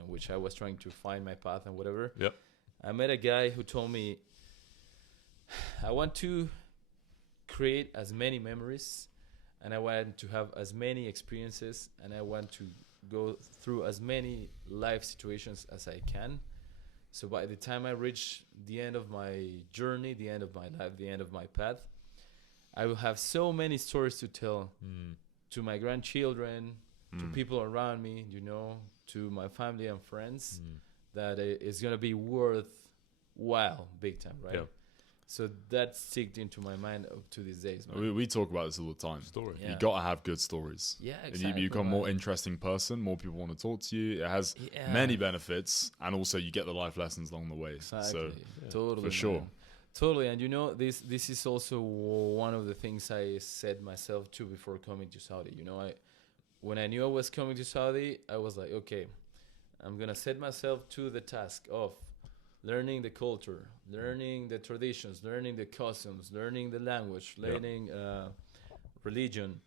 which I was trying to find my path and whatever. Yep. I met a guy who told me, I want to create as many memories, and I want to have as many experiences, and I want to go through as many life situations as I can. So by the time I reach the end of my journey, the end of my life, the end of my path, I will have so many stories to tell to my grandchildren, to people around me, you know, to my family and friends, that it's going to be worthwhile big time, right? Yep. So that sticked into my mind up to these days, man. we talk about this all the time. Story. Yeah. You gotta have good stories. Yeah, And exactly. you become a man. more interesting person. More people want to talk to you. It has Yeah. many benefits, and also you get the life lessons along the way. Exactly. So Totally, for sure. man. Totally, and you know, this is also one of the things I said myself too before coming to Saudi. You know, when I knew I was coming to Saudi, I was like, okay, I'm gonna set myself to the task of learning the culture, learning the traditions, learning the customs, learning the language, learning religion,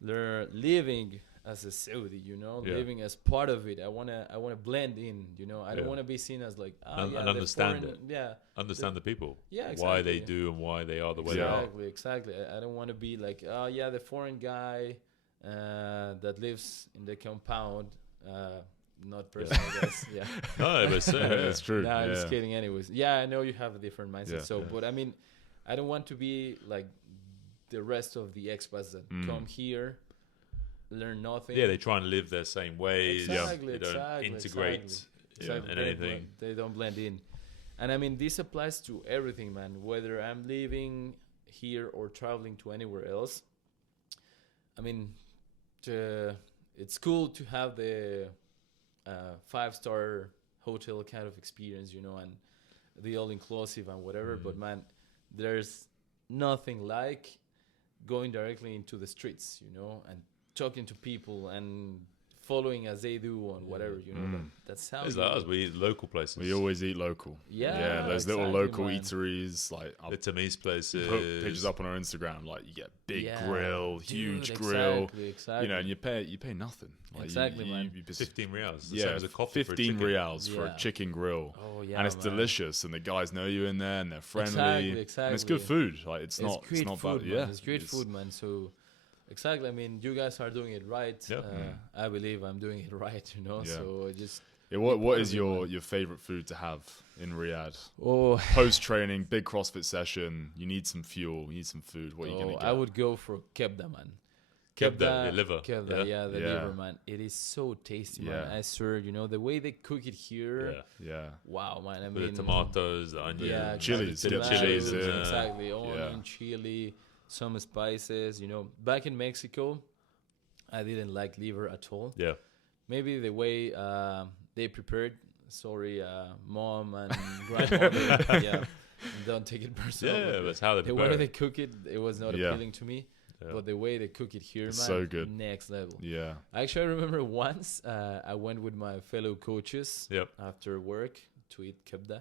living as a Saudi, you know, Yeah. living as part of it. I wanna blend in, you know. I don't Yeah. wanna be seen as like, And the understand foreign- it. Yeah, Understand the people. Yeah, Why they exactly. do and why they are the way they are. exactly. I don't want to be like, oh yeah, the foreign guy that lives in the compound. Not personal, guys. Yeah. No, but It's true. No, I'm just Yeah. kidding. Anyways, yeah, I know you have a different mindset. Yeah. So, but I mean, I don't want to be like the rest of the expats that come here, learn nothing. Yeah, they try and live their same ways. Exactly, They don't exactly, integrate Exactly. in They anything. blend- They don't blend in. And I mean, this applies to everything, man. Whether I'm living here or traveling to anywhere else. I mean, it's cool to have the 5-star hotel kind of experience, you know, and the all inclusive and whatever. But man, there's nothing like going directly into the streets, you know, and talking to people and following as they do on whatever, you know. That's how It's you like do us. We eat local places. We always eat local. Yeah, those little exactly, local man. eateries. Like, I'll the Tamise places. put pictures up on our Instagram. Like, you get big Yeah. grill, Dude, huge grill. Exactly. You know, and you pay nothing. Like, Exactly, man. You just, 15 reals. The same yeah, as a coffee 15 for a chicken. reals for a Yeah. chicken grill. Oh yeah, And it's man. delicious, and the guys know you in there, and they're friendly. Exactly, And it's good exactly. food. Like, it's Great not food, bad. man. Yeah, It's great food, man. So, exactly. I mean, you guys are doing it right. Yeah. I believe I'm doing it right. You know. Yeah. So just Yeah, what part is of it, your favorite food to have in Riyadh? oh, Post training, big CrossFit session. You need some fuel. You need some food. What are you gonna get? I would go for kebda, man. Kebda, your liver. Kebda, yeah, the Yeah. liver, man. It is so tasty, man. Yeah. I swear, you know, the way they cook it here. Yeah. Yeah. Wow, man. I With mean, the tomatoes, the onions, yeah, Chilies, the get tomatoes, chilies in. exactly. Onion, Yeah. chili, some spices. You know, back in Mexico, I didn't like liver at all. Yeah. Maybe the way they prepared. Sorry, mom and grandmother. Yeah, don't take it personal. Yeah, but that's how they the way prepare they it. cook it, it was not Yeah. appealing to me. Yeah. But the way they cook it here, It's man, so good. next level. Yeah. Actually, I remember once I went with my fellow coaches Yep. after work to eat kebda.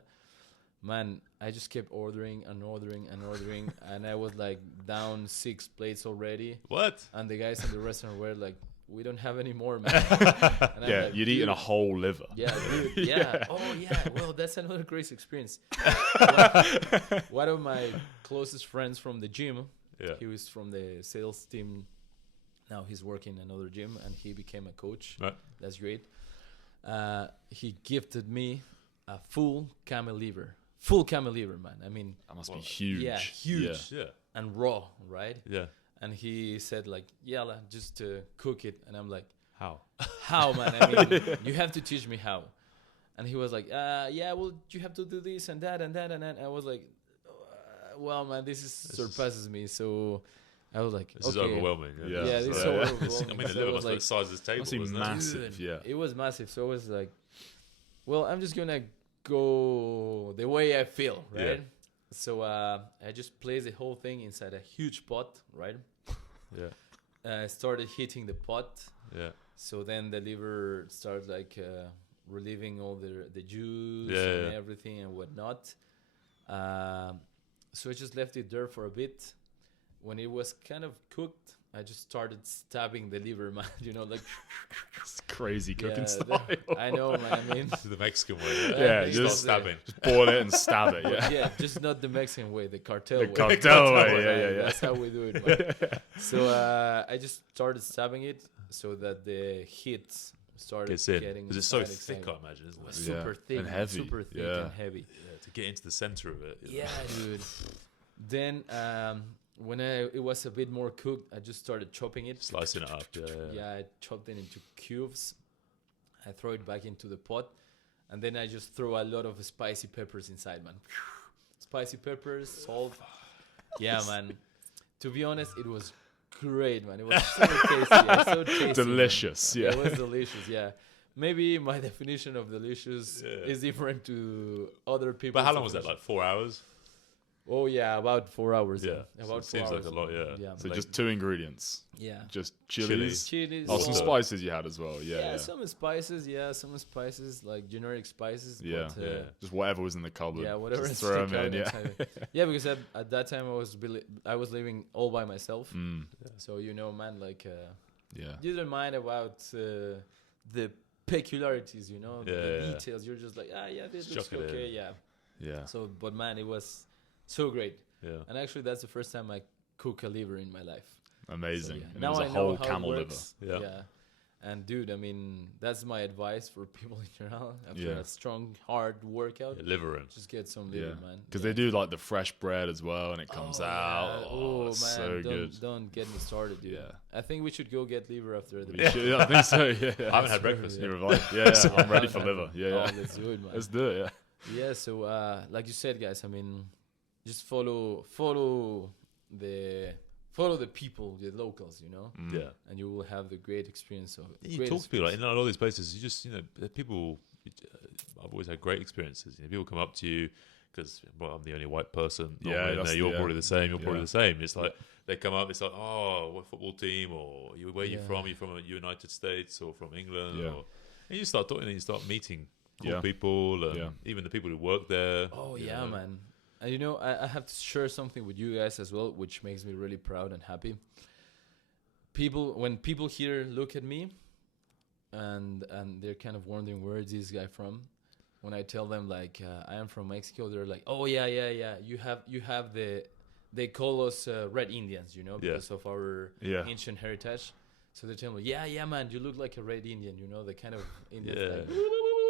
Man, I just kept ordering and ordering and ordering, and I was like down 6 plates already. What? And the guys in the restaurant were like, "We don't have any more, man." And I'm Yeah, like, you'd eaten a "Dude, whole liver. yeah, dude, yeah. Oh, yeah. Well, that's another crazy experience. One of my closest friends from the gym, Yeah. he was from the sales team. Now he's working in another gym, and he became a coach. Right. That's great. He gifted me a full camel liver. Full camel liver, man. I mean, That must be Well, huge. yeah, huge. Yeah. and raw, right? Yeah. And he said like, "Yalla, just cook it." And I'm like, How? "How, man? I mean, you have to teach me how." And he was like, "Yeah, well, you have to do this and that and that and that." I was like, "Well, man, this surpasses me." So I was like, This is "Okay." overwhelming. Yeah. Yeah, this is Yeah. so Yeah. overwhelming. I mean, the So I liver was must be the size of this table, Must be wasn't it? massive. Dude, Yeah. it was massive. So I was like, well, I'm just gonna go the way I feel, Yeah. right? So I just placed the whole thing inside a huge pot, right? Yeah. I started heating the pot. Yeah. So then the liver started like relieving all the juice Yeah, and yeah. everything and whatnot. So I just left it there for a bit. When it was kind of cooked, I just started stabbing the liver, man. You know, like It's crazy cooking yeah, style. I know, man. I mean, This is the Mexican way. Yeah, I think just Start that's it. stabbing. Boil it and stab it. Yeah. yeah, just not the Mexican way, the cartel The way. cartel way. man. Yeah. That's how we do it. Man. So I just started stabbing it so that the heat started Gets in. getting Because it's so inside, thick, exactly. I imagine, isn't it? Super Yeah. thick And man, heavy. super thick Yeah. and heavy. Yeah, to get into the center of it. you know. Yeah, dude. Then when it was a bit more cooked, I just started chopping it. Slicing it up. Yeah. Yeah, I chopped it into cubes. I throw it back into the pot, and then I just throw a lot of spicy peppers inside, man. Spicy peppers, salt. Yeah, man. To be honest, it was great, man. It was so tasty. Yeah, so tasty. man. Delicious. Yeah. It was delicious. Yeah. Maybe my definition of delicious Yeah. is different to other people. But how long was that? Like 4 hours? Oh yeah, about 4 hours. Yeah. Yeah, So about it 4 seems like hours. a lot, yeah. Yeah. So Like- just 2 ingredients. Yeah. Just chilies. Chilies. Oh, some Water. spices you had as well. Yeah, Yeah. some spices. Yeah, some spices like generic spices. Yeah. But, Yeah. Just whatever was in the cupboard. yeah, whatever. Just is throw stick them in. out Yeah. inside. Yeah, because at that time I was living all by myself. Mm. So you know, man, like Yeah. you didn't mind about the peculiarities. You know, Yeah, the yeah. details. You're just like, yeah, this Just looks chuck it okay. in. Yeah. Yeah. So, but man, it was so great. Yeah. And actually, that's the first time I cook a liver in my life. Amazing. So, yeah. And Now it was I a know whole how it camel liver. works. Yeah. Yeah. And dude, I mean, that's my advice for people in general. After Yeah. a strong, hard workout, Yeah, liver in. just get some liver, Yeah. man. Because Yeah. they do like the fresh bread as well, and it comes Oh, out. yeah. Oh, man, so good. don't get me started, dude. Yeah. I think we should go get liver after the. You should- I think so. Yeah. I haven't had breakfast. You're right. Yeah, I'm ready for liver. Yeah, Oh, yeah. let's do it, man. Let's do it. Yeah. Yeah. So, like you said, guys, I mean, just follow the people, the locals, you know, Mm. Yeah. and you will have the great experience of it. You Great talk to people like experience. in all these places. You just, people. I've always had great experiences. You know, people come up to you because, well, I'm the only white person. Yeah, Normally, and that's you're the- probably the same. You're probably yeah. the same. It's like they come up. It's like, oh, what football team, or where you Yeah. from? You from the United States or from England? Yeah. Or, and you start talking, and you start meeting cool Yeah. people, and Yeah. even the people who work there. Oh you yeah, know. man. And you know, I have to share something with you guys as well, which makes me really proud and happy. When people here look at me, and they're kind of wondering where is this guy from. When I tell them like I am from Mexico, they're like, oh yeah. You have they call us Red Indians, you know, Yeah. because of our Yeah. ancient heritage. So they tell me, yeah, man, you look like a Red Indian, you know, the kind of Indians. Yeah.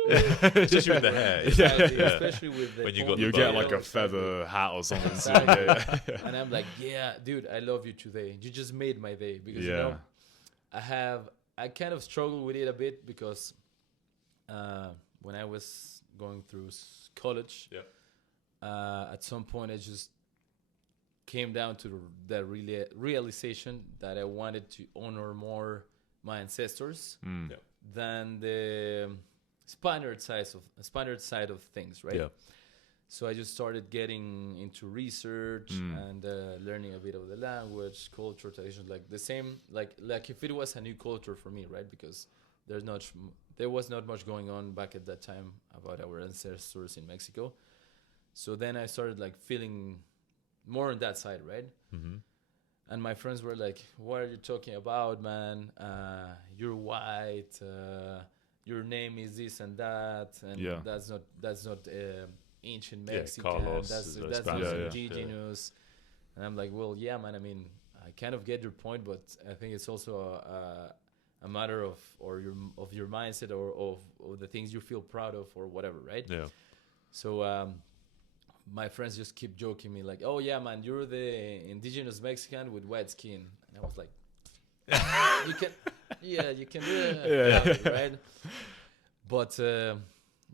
Like, Especially with the hair. exactly, Yeah. especially with the When you got pony the You bow. get like a exactly. feather hat or something. so- Exactly. yeah. And I'm like, yeah, dude, I love you today. You just made my day because you Yeah. know, I kind of struggle with it a bit because when I was going through college, at some point I just came down to the realization that I wanted to honor more my ancestors Mm. Yeah. than the Spaniard side of things, right? Yeah. So I just started getting into research Mm. and learning a bit of the language, culture, traditions, like the same, like if it was a new culture for me, right? Because there was not much going on back at that time about our ancestors in Mexico. So then I started like feeling more on that side, right? Mm-hmm. And my friends were like, "What are you talking about, man? You're white. Your name is this and that, and Yeah. that's not ancient Yeah, Mexican. Carlos that's is that's Spanish. not Yeah, yeah. indigenous." And I'm like, "Well, yeah, man. I mean, I kind of get your point, but I think it's also a matter of your mindset or of the things you feel proud of or whatever, right?" Yeah. So my friends just keep joking me like, "Oh yeah, man, you're the indigenous Mexican with white skin," and I was like, "You can do it, right?" But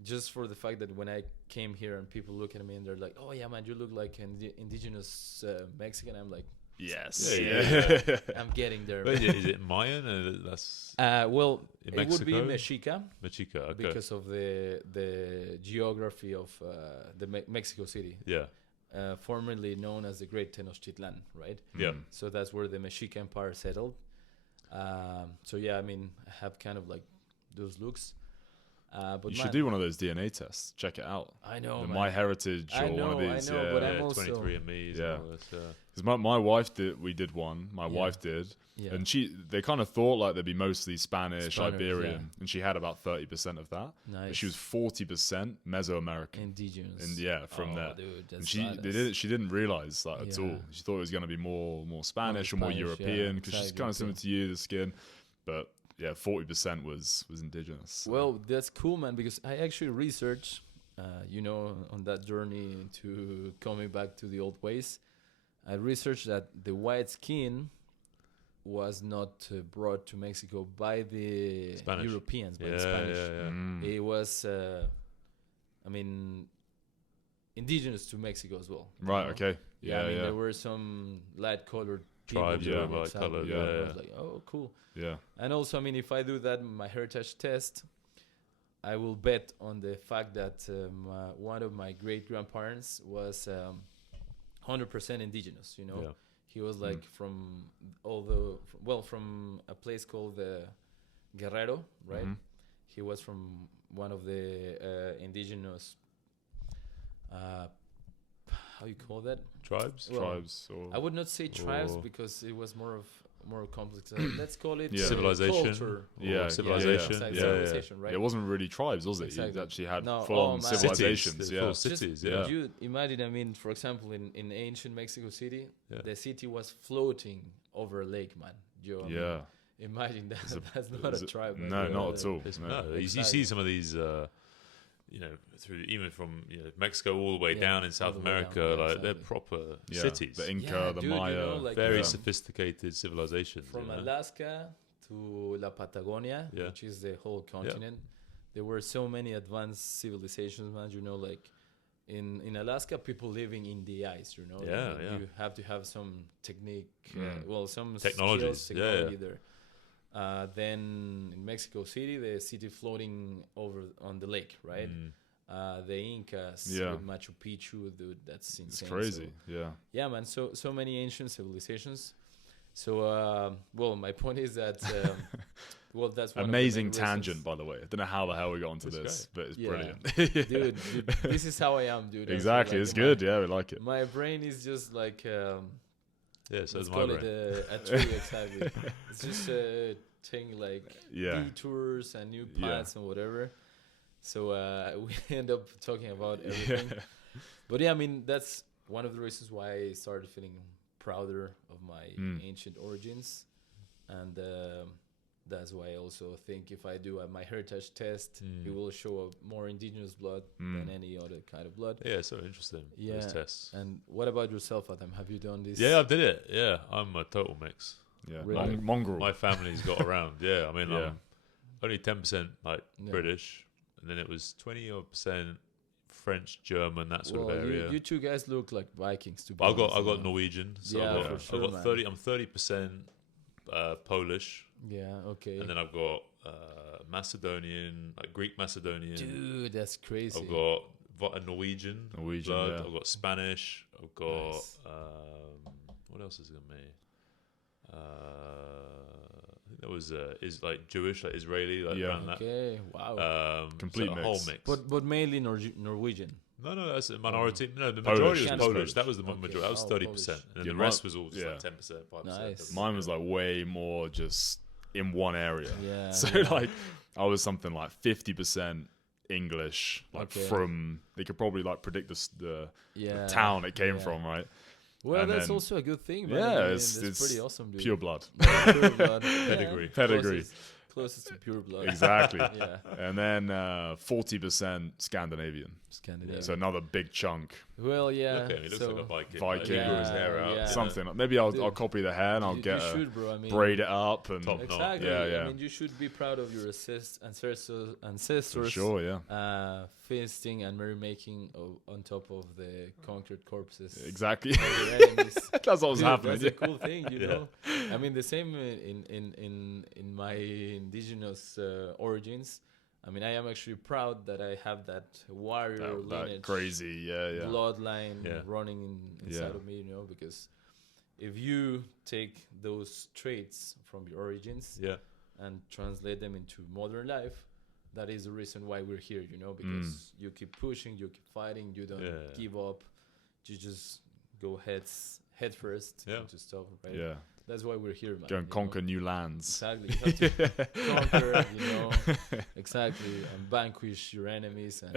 just for the fact that when I came here and people look at me and they're like, "Oh yeah, man, you look like an indigenous Mexican," I'm like, Yes. Yeah. "I'm getting there." Wait, is it Mayan? That's Well, in it would be Mexico? Mexica Mexica. Okay. because of the geography of the Mexico City. Yeah. Formerly known as the Great Tenochtitlan, right? Yeah. Mm. So that's where the Mexica Empire settled. So yeah, I mean, I have kind of like those looks. But You man, should do one of those DNA tests. Check it out. I know, The man. My Heritage I or one of know, these. I know, yeah. but Yeah, I'm also 23andMe's. Yeah. And all this, Because my wife did. We did one. My Yeah. wife did, yeah. and they kind of thought like they'd be mostly Spanish, Spanish, Iberian, yeah. and she had about 30% of that. Nice. But she was 40% Mesoamerican, indigenous. and yeah, from oh, there. Dude, And that's she didn't realize that at Yeah. all. She thought it was going to be more Spanish or more Spanish, yeah, European because she's exactly, kind of similar yeah. to you, the skin. But yeah, 40% was indigenous. So. Well, that's cool, man, because I actually researched, on that journey into coming back to the old ways. I researched that the white skin was not brought to Mexico by the Spanish. Europeans, by yeah. the Spanish. Yeah. Mm. It was, indigenous to Mexico as well. you Right. know? Okay. Yeah, Yeah. Yeah. there were some light-colored Tribes people. yeah, light exactly. coloured, yeah, I yeah. was like, oh, cool. Yeah. And also, if I do that my heritage test, I will bet on the fact that one of my great grandparents was 100% indigenous. You know, Yeah. he was like from a place called Guerrero, right? Mhm. He was from one of the indigenous. How you call that? Tribes. Well, Tribes or I would not say tribes Or- because it was more complex. Let's call it Yeah. Civilization. culture. Yeah, civilization. yeah, Yeah, civilization, right? it wasn't really tribes, was it? Exactly. You actually had No, full-on man. civilizations. Cities. Yeah. Full cities. Just, Yeah. You imagine, for example, in ancient Mexico City, Yeah. the city was floating over a lake, man. Yeah. Imagine that. It's a- That's not a tribe. man. No, not at all. It's, No. no, you Exactly. see some of these, through even from Mexico all the way Yeah, down in all South the way down, America, yeah, like they're exactly. proper Yeah. cities, The Inca, Yeah, the dude, Maya. like, very yeah. sophisticated civilizations. From you know? Alaska to La Patagonia, Yeah. which is the whole continent, there were so many advanced civilizations, man. Like in Alaska, people living in the ice. Yeah, Like, yeah. You have to have some technique, some Technologies, skills, yeah, technology there. Then in Mexico City, the city floating over on the lake, right? the Incas Yeah. with Machu Picchu, dude. That's insane. It's So- crazy. Yeah. yeah, man. So many ancient civilizations. So, well, my point is that, well, that's one Amazing of the main tangent, reasons. by the way. I don't know how the hell we got onto That's this, but it's Yeah. brilliant. Dude, this is how I am, dude. I feel Exactly. like It's good. Yeah, we like it. My brain is just like, Yeah, so let's is my call it brain. a tree, exactly. It's just taking like Yeah. detours and new Yeah. paths and whatever. So we end up talking about everything. But yeah, I mean, that's one of the reasons why I started feeling prouder of my ancient origins. And that's why I also think if I do my heritage test, it will show a more indigenous blood than any other kind of blood. Yeah, so interesting. Yeah. Those tests. And what about yourself, Adam? Have you done this? Yeah, I did it. Yeah, I'm a total mix. Yeah. Really? Mongrel. My family's got around. Yeah, I mean, Yeah. I'm only 10% like Yeah. British, and then it was 20% French, German, that sort Well, of area. you two guys look like Vikings to be But I got honest. Norwegian. So Yeah, I've got, for sure, I've got man. 30. I'm 30% Polish, Yeah, okay. and then I've got Macedonian, like Greek Macedonian. Dude, that's crazy. I've got a Norwegian, Norwegian, blood. yeah. I've got Spanish. I've got Nice. what else is in me? I think that was is like Jewish, like Israeli, like Yeah. around Okay, wow. that. Complete so a mix. whole mix. but mainly Norwegian. No, that's a minority. No, the Polish. majority Yeah, was Polish. Polish. That was the Okay. majority. That was Oh, 30%, Polish. and Yeah, the mine- rest was all just yeah. like 10%, 5%. Nice. Mine was like way more just in one area. Yeah. So yeah. like I was something like 50% English, like Okay. from they could probably like predict the yeah. town it came yeah. from, right? Well, and that's then- also a good thing, man. Yeah, I mean, it's that's pretty awesome, dude. Pure blood. Yeah, pure blood. Pedigree. Yeah, Pedigree. Closest to pure blood. Exactly. Yeah. And then 40% Scandinavian. Scandinavia. So another big chunk. Well, yeah. Okay, he looks so like a Viking. Viking. Like, he grew his hair Yeah, out. yeah. Something. Maybe I'll Dude, copy the hair and I'll you get should, bro. I mean, braid it up and Top exactly. Yeah, yeah. I mean, you should be proud of your ancestors. for sure, yeah. Feasting and merrymaking on top of the conquered corpses. Exactly. of your enemies. That's what was Dude, happening. That's a cool thing, you Yeah. know. I mean, the same in my indigenous origins. I mean, I am actually proud that I have that warrior That lineage, crazy, yeah. bloodline Yeah. running inside Yeah. of me, you know. Because if you take those traits from your origins Yeah. and translate them into modern life, that is the reason why we're here, you know, because you keep pushing, you keep fighting, you don't Yeah. give up, you just go head first Yeah. into stuff, right? Yeah. That's why we're here, man. Go and you conquer know? new lands. Exactly. You have to conquer, you know, exactly, and vanquish your enemies and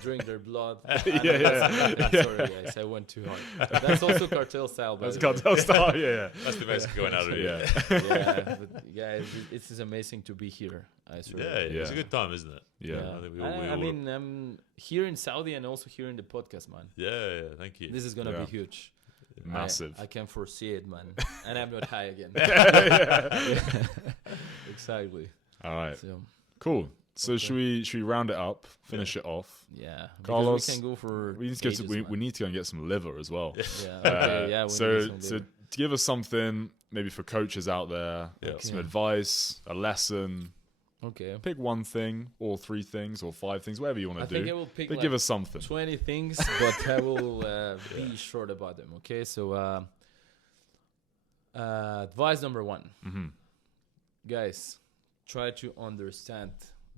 drink their blood. Sorry, guys, I went too hard. That's also cartel style, by That's the way. cartel style, yeah. That's the best going out of you. Yeah. Yeah, but guys, it is amazing to be here. I swear. Yeah, it's a Yeah. good time, isn't it? Yeah. I think we all, I mean, I'm here in Saudi and also here in the podcast, man. yeah, thank you. This is gonna Yeah. be huge. Massive. I can foresee it, man. And I'm not high again. Exactly. All right. So Cool. So Okay. should we round it up? Finish it off? yeah, because Carlos, we can go for. We need to ages, we man. need to go and get some liver as well. Yeah. Okay. Yeah. We so need some so liver. to give us something maybe for coaches out there, Yeah. some Okay. advice, a lesson. Okay. Pick one thing, or 3 things, or 5 things, whatever you want I to think I do. will pick But like give us something. 20 things, but I will be short about them. Okay. So advice number 1, Hmm. guys, try to understand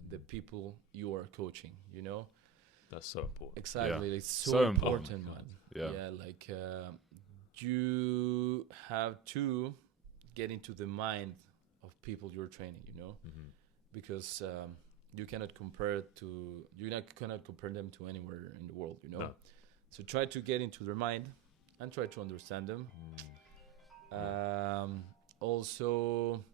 the people you are coaching. You know. That's so important. Exactly. It's so, So important, important. man. Yeah. Like you have to get into the mind of people you're training, you know, because you cannot compare them to anywhere in the world, you know. No. So try to get into their mind and try to understand them. Also,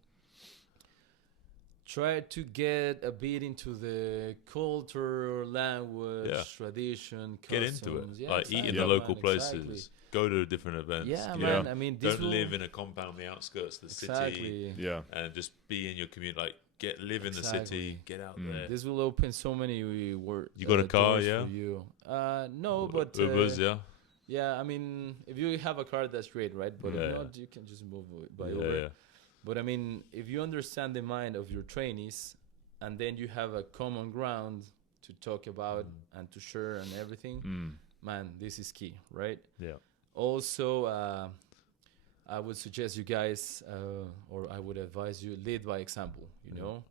try to get a bit into the culture, language, Yeah. tradition, Get customs. into it. Yeah, Like eat in exactly, the local man, places. exactly. Go to different events. Yeah, you man. know? I mean, this Don't will, live in a compound on the outskirts of the city. exactly. Yeah. And just be in your community. Like live in the Exactly. city. Get out there. This will open so many You got a car, doors yeah? for you. No, but Ubers, yeah. yeah. I mean, if you have a car, that's great, right? But Yeah, if yeah. not, you can just move by Yeah, Uber. yeah. But I mean, if you understand the mind of your trainees, and then you have a common ground to talk about and to share and everything, man, this is key, right? Yeah. Also, I would suggest you guys, or I would advise you, lead by example. You know,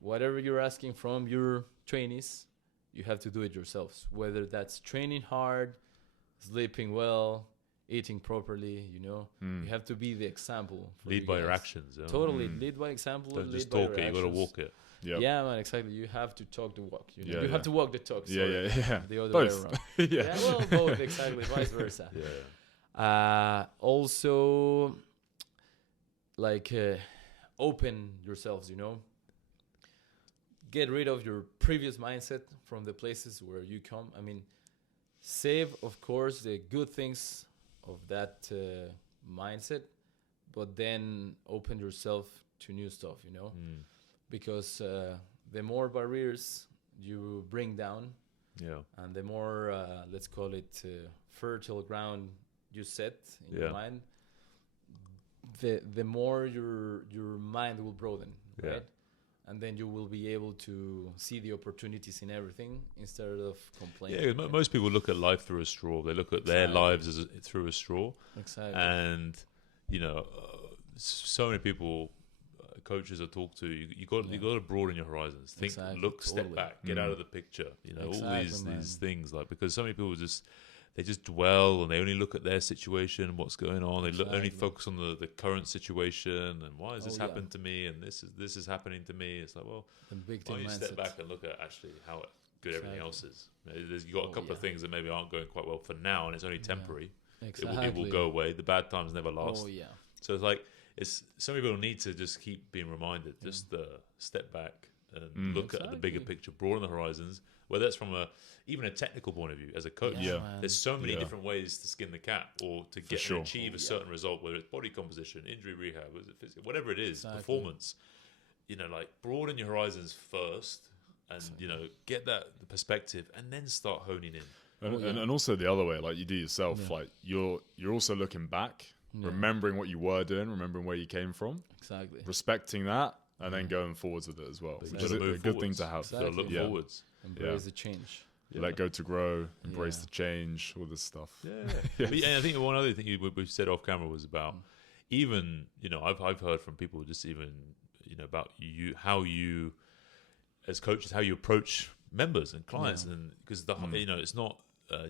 whatever you're asking from your trainees, you have to do it yourselves. Whether that's training hard, sleeping well, eating properly, you know, you have to be the example. For Lead you by your guys. actions. You know? Totally, lead by example. Don't lead just by talk your it. You got to actions. walk it. Yep. Yeah, man, exactly. You have to talk the walk. You know? Yeah, You have yeah. to walk the talk. Yeah, sorry. yeah. The other Both. way around. Yeah. Yeah, well, both, exactly. Vice versa. Yeah. Also, like, open yourselves, you know. Get rid of your previous mindset from the places where you come. I mean, save, of course, the good things of that mindset, but then open yourself to new stuff, you know. Because the more barriers you bring down, Yeah. and the more, let's call it, fertile ground you set in your mind, the more your mind will broaden, right? Yeah. And then you will be able to see the opportunities in everything instead of complaining. Yeah, most people look at life through a straw. They look at their lives as through a straw. Exactly. And, you know, so many people, coaches I talk to, you got to broaden your horizons. Think, Exactly, look, step totally. back, get out of the picture. You know, all Exactly, these things, like, because so many people they just dwell and they only look at their situation, what's going on. They only focus on the current situation and why has this happened to me and this is happening to me. It's like, well, The why victim don't you step mindset. back and look at actually how good everything else is. You've got a couple of yeah. things that maybe aren't going quite well for now, and it's only temporary. Exactly. It will go away. The bad times never last. Oh yeah. So it's like some people need to just keep being reminded, just step back and look at the bigger Exactly. picture, broaden the horizons. Whether that's from even a technical point of view as a coach. Yeah, Yeah. man. There's so many different ways to skin the cat or to get sure. and achieve a certain result, whether it's body composition, injury rehab, whatever it is, Exactly. performance. You know, like broaden your horizons first, and you know, get the perspective, and then start honing in. And also the other way, like you do yourself, like you're also looking back, remembering what you were doing, remembering where you came from, Exactly. respecting that, and then going forwards with it as well, which is gotta a move good thing forwards. to have. Gotta look Yeah. forwards. Embrace the change. Let go to grow, embrace Yeah. the change, all this stuff. Yeah. But I think one other thing we said off camera was about even, you know, I've heard from people just even, you know, about how you as coaches, how you approach members and clients, and because you know, it's not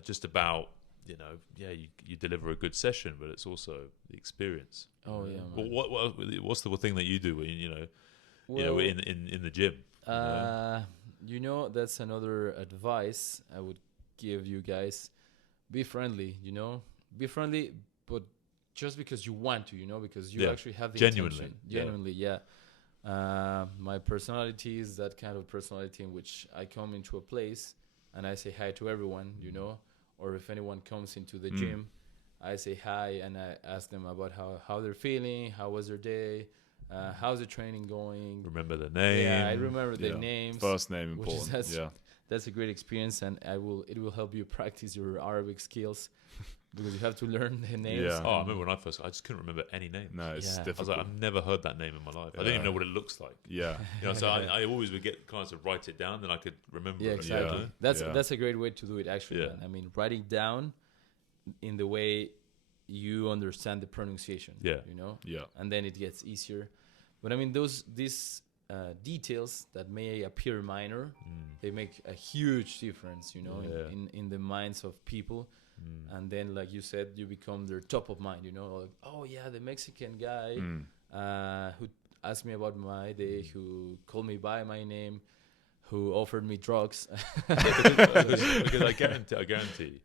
just about, you know, you deliver a good session, but it's also the experience. Oh yeah. Well, Man. what's the thing that you do when you know Well, in the gym? you know, that's another advice I would give you guys. Be friendly, you know. Be friendly, but just because you want to, you know, because you actually have the Genuinely. intention. Genuinely, yeah. My personality is that kind of personality in which I come into a place and I say hi to everyone, you know, or if anyone comes into the gym, I say hi and I ask them about how they're feeling, how was their day, how's the training going. Remember the name. Yeah, I remember their names. First name which is- important. That's a great experience, and it will help you practice your Arabic skills because you have to learn the names. Yeah. Oh, I remember when I just couldn't remember any name. No, it's Yeah. I was I was difficult. like, I've never heard that name in my life. I don't even know what it looks like. Yeah. You know, so I always would get clients to write it down, then I could remember Yeah, it. exactly. You know? That's a great way to do it, actually. Yeah. Man. I mean, writing down in the way you understand the pronunciation. Yeah. You know. Yeah. And then it gets easier. But I mean, these details that may appear minor, they make a huge difference, you know, in the minds of people. And then, like you said, you become their top of mind, you know, like, oh yeah, the Mexican guy who asked me about my day, who called me by my name, who offered me drugs. Because I guarantee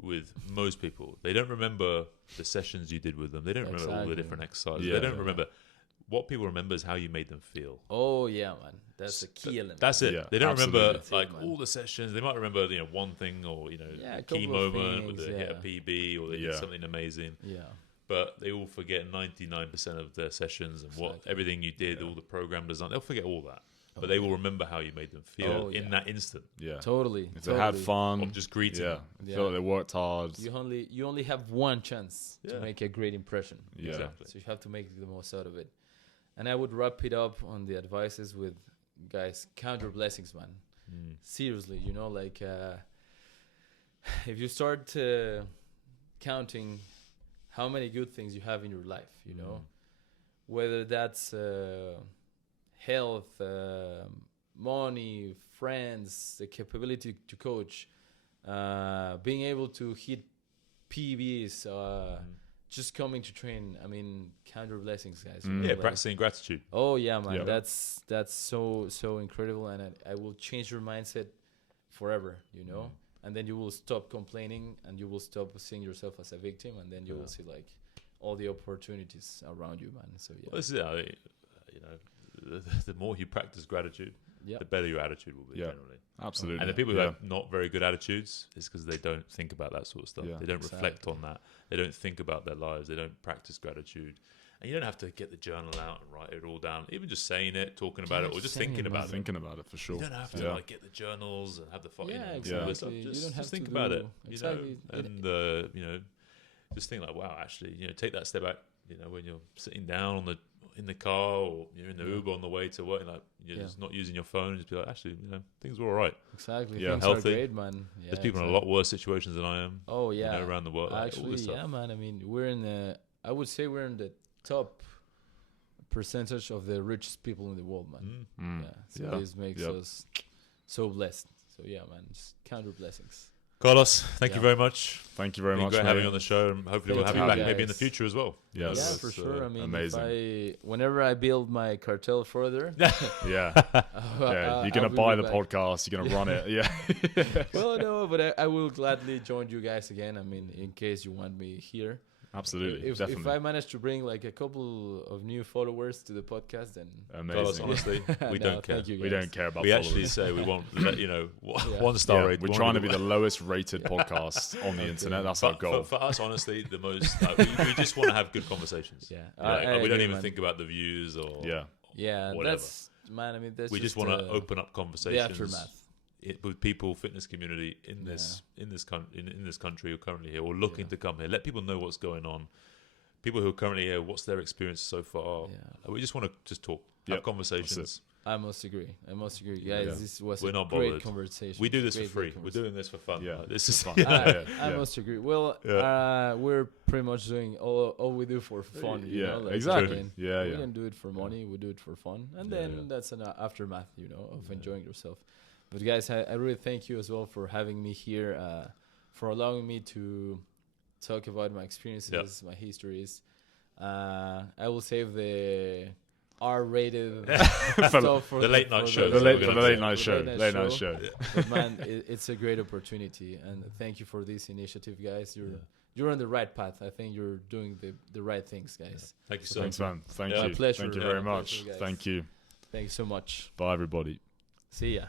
with most people, they don't remember the sessions you did with them. They don't remember all the Exactly. different exercises. Yeah. They don't remember. What people remember is how you made them feel. Oh yeah, man, that's a key element. That's it. Yeah, They don't remember absolutely. That's it, like man. all the sessions. They might remember, you know, one thing or, you know, Yeah, a a key couple of moment with things, they hit a yeah. PB or they did something amazing. Yeah. But they all forget 99% of their sessions and what Exactly. everything you did, all the program design. They'll forget all that. But they will remember how you made them feel in that instant. Yeah. Totally. If they had fun. Of just greeting Yeah. them. Feel like they worked hard. You only have one chance to Yeah. make a great impression. Yeah. Exactly. So you have to make the most out of it. And I would wrap it up on the advices with, guys, count your blessings, man. Seriously, you know, like if you start counting how many good things you have in your life, you know, whether that's health, money, friends, the capability to coach, being able to hit PBs, just coming to train. I mean, count your blessings, guys. You know, Yeah, like, practicing gratitude. oh yeah, man, Yeah. that's so incredible, and I will change your mindset forever, you know. And then you will stop complaining, and you will stop seeing yourself as a victim, and then you will see like all the opportunities around you, man. So yeah, Well, this is, you know, the more you practice gratitude, yeah, the better your attitude will be Yeah. generally. Absolutely. And the people who have not very good attitudes is because they don't think about that sort of stuff. Yeah. They don't reflect Exactly. on that. They don't think about their lives. They don't practice gratitude. And you don't have to get the journal out and write it all down. Even just saying it, talking about it, or just saying thinking it, about it. Thinking about it for sure. You don't have to like get the journals and have the yeah, you know, exactly. all this stuff. You Just, don't have just think to about do- it, you exactly. know, and you know, just think like, wow, actually, you know, take that step back. You know, when you're sitting down in the car or you're in the Uber on the way to work, like you're just not using your phone, just be like, actually, you know, things were all right. Exactly. Yeah. Things Healthy. are great, man. Yeah, There's people in a exactly. lot worse situations than I am. Oh yeah, you know, around the world. Like, all actually, this stuff. yeah, man. I mean, we're in the. I would say we're in the top percentage of the richest people in the world, man. Yeah. So Yeah. this makes us so blessed. So yeah, man. Just count your blessings. Carlos, thank you Yeah. very much. Thank you very Been much. great having mate. you on the show, and hopefully we'll Thank have you you, back maybe in the guys. future as well. Yes. Yeah, for sure. I mean, amazing. whenever I build my cartel further, Yeah. Yeah. I'll You're gonna be buy the back. podcast. You're gonna run it. Yeah. Well, no, but I will gladly join you guys again. I mean, in case you want me here. Absolutely. If Definitely. I manage to bring like a couple of new followers to the podcast, then Carlos, Amazing. honestly, we No, don't care. thank you, We guys. don't care about We followers. actually say we won't let you know Yeah. 1-star Yeah, rate. we're We trying to wanna be the lowest rated podcast on the internet. That's our But goal. for us, honestly, the most we just want to have good conversations. Yeah. Like, I we don't agree, even man. think about the views or Yeah. Yeah, whatever. that's man. I mean, that's we just want to open up conversations. the aftermath. With people, fitness community in this country who are currently here or looking to come here. Let people know what's going on. People who are currently here, what's their experience so far? Yeah. We just want to just talk, Yep, have conversations. I must agree, guys. Yeah. This was We're a not great bothered. conversation. We do this for Great free. We're conversation. doing this for fun. Yeah. Like, this is fun. yeah. I must agree. Well, Yeah. we're pretty much doing all we do for fun. You Yeah, know? Like, exactly. I mean, Yeah, we yeah. don't do it for money. We do it for fun, and Yeah, then yeah. that's an aftermath, you know, of enjoying yourself. But guys, I really thank you as well for having me here, for allowing me to talk about my experiences, my histories. I will save the R-rated stuff for the late night show. For the That's late, what for we're the gonna late say. night show. Late night show. But man, it's a great opportunity, and thank you for this initiative, guys. You're on the right path. I think you're doing the right things, guys. Thank you so Thanks, much. man. Thank Yeah. you. My pleasure. Thank you Yeah, very my much. pleasure, guys. Thank you. Thanks so much. Bye, everybody. See ya.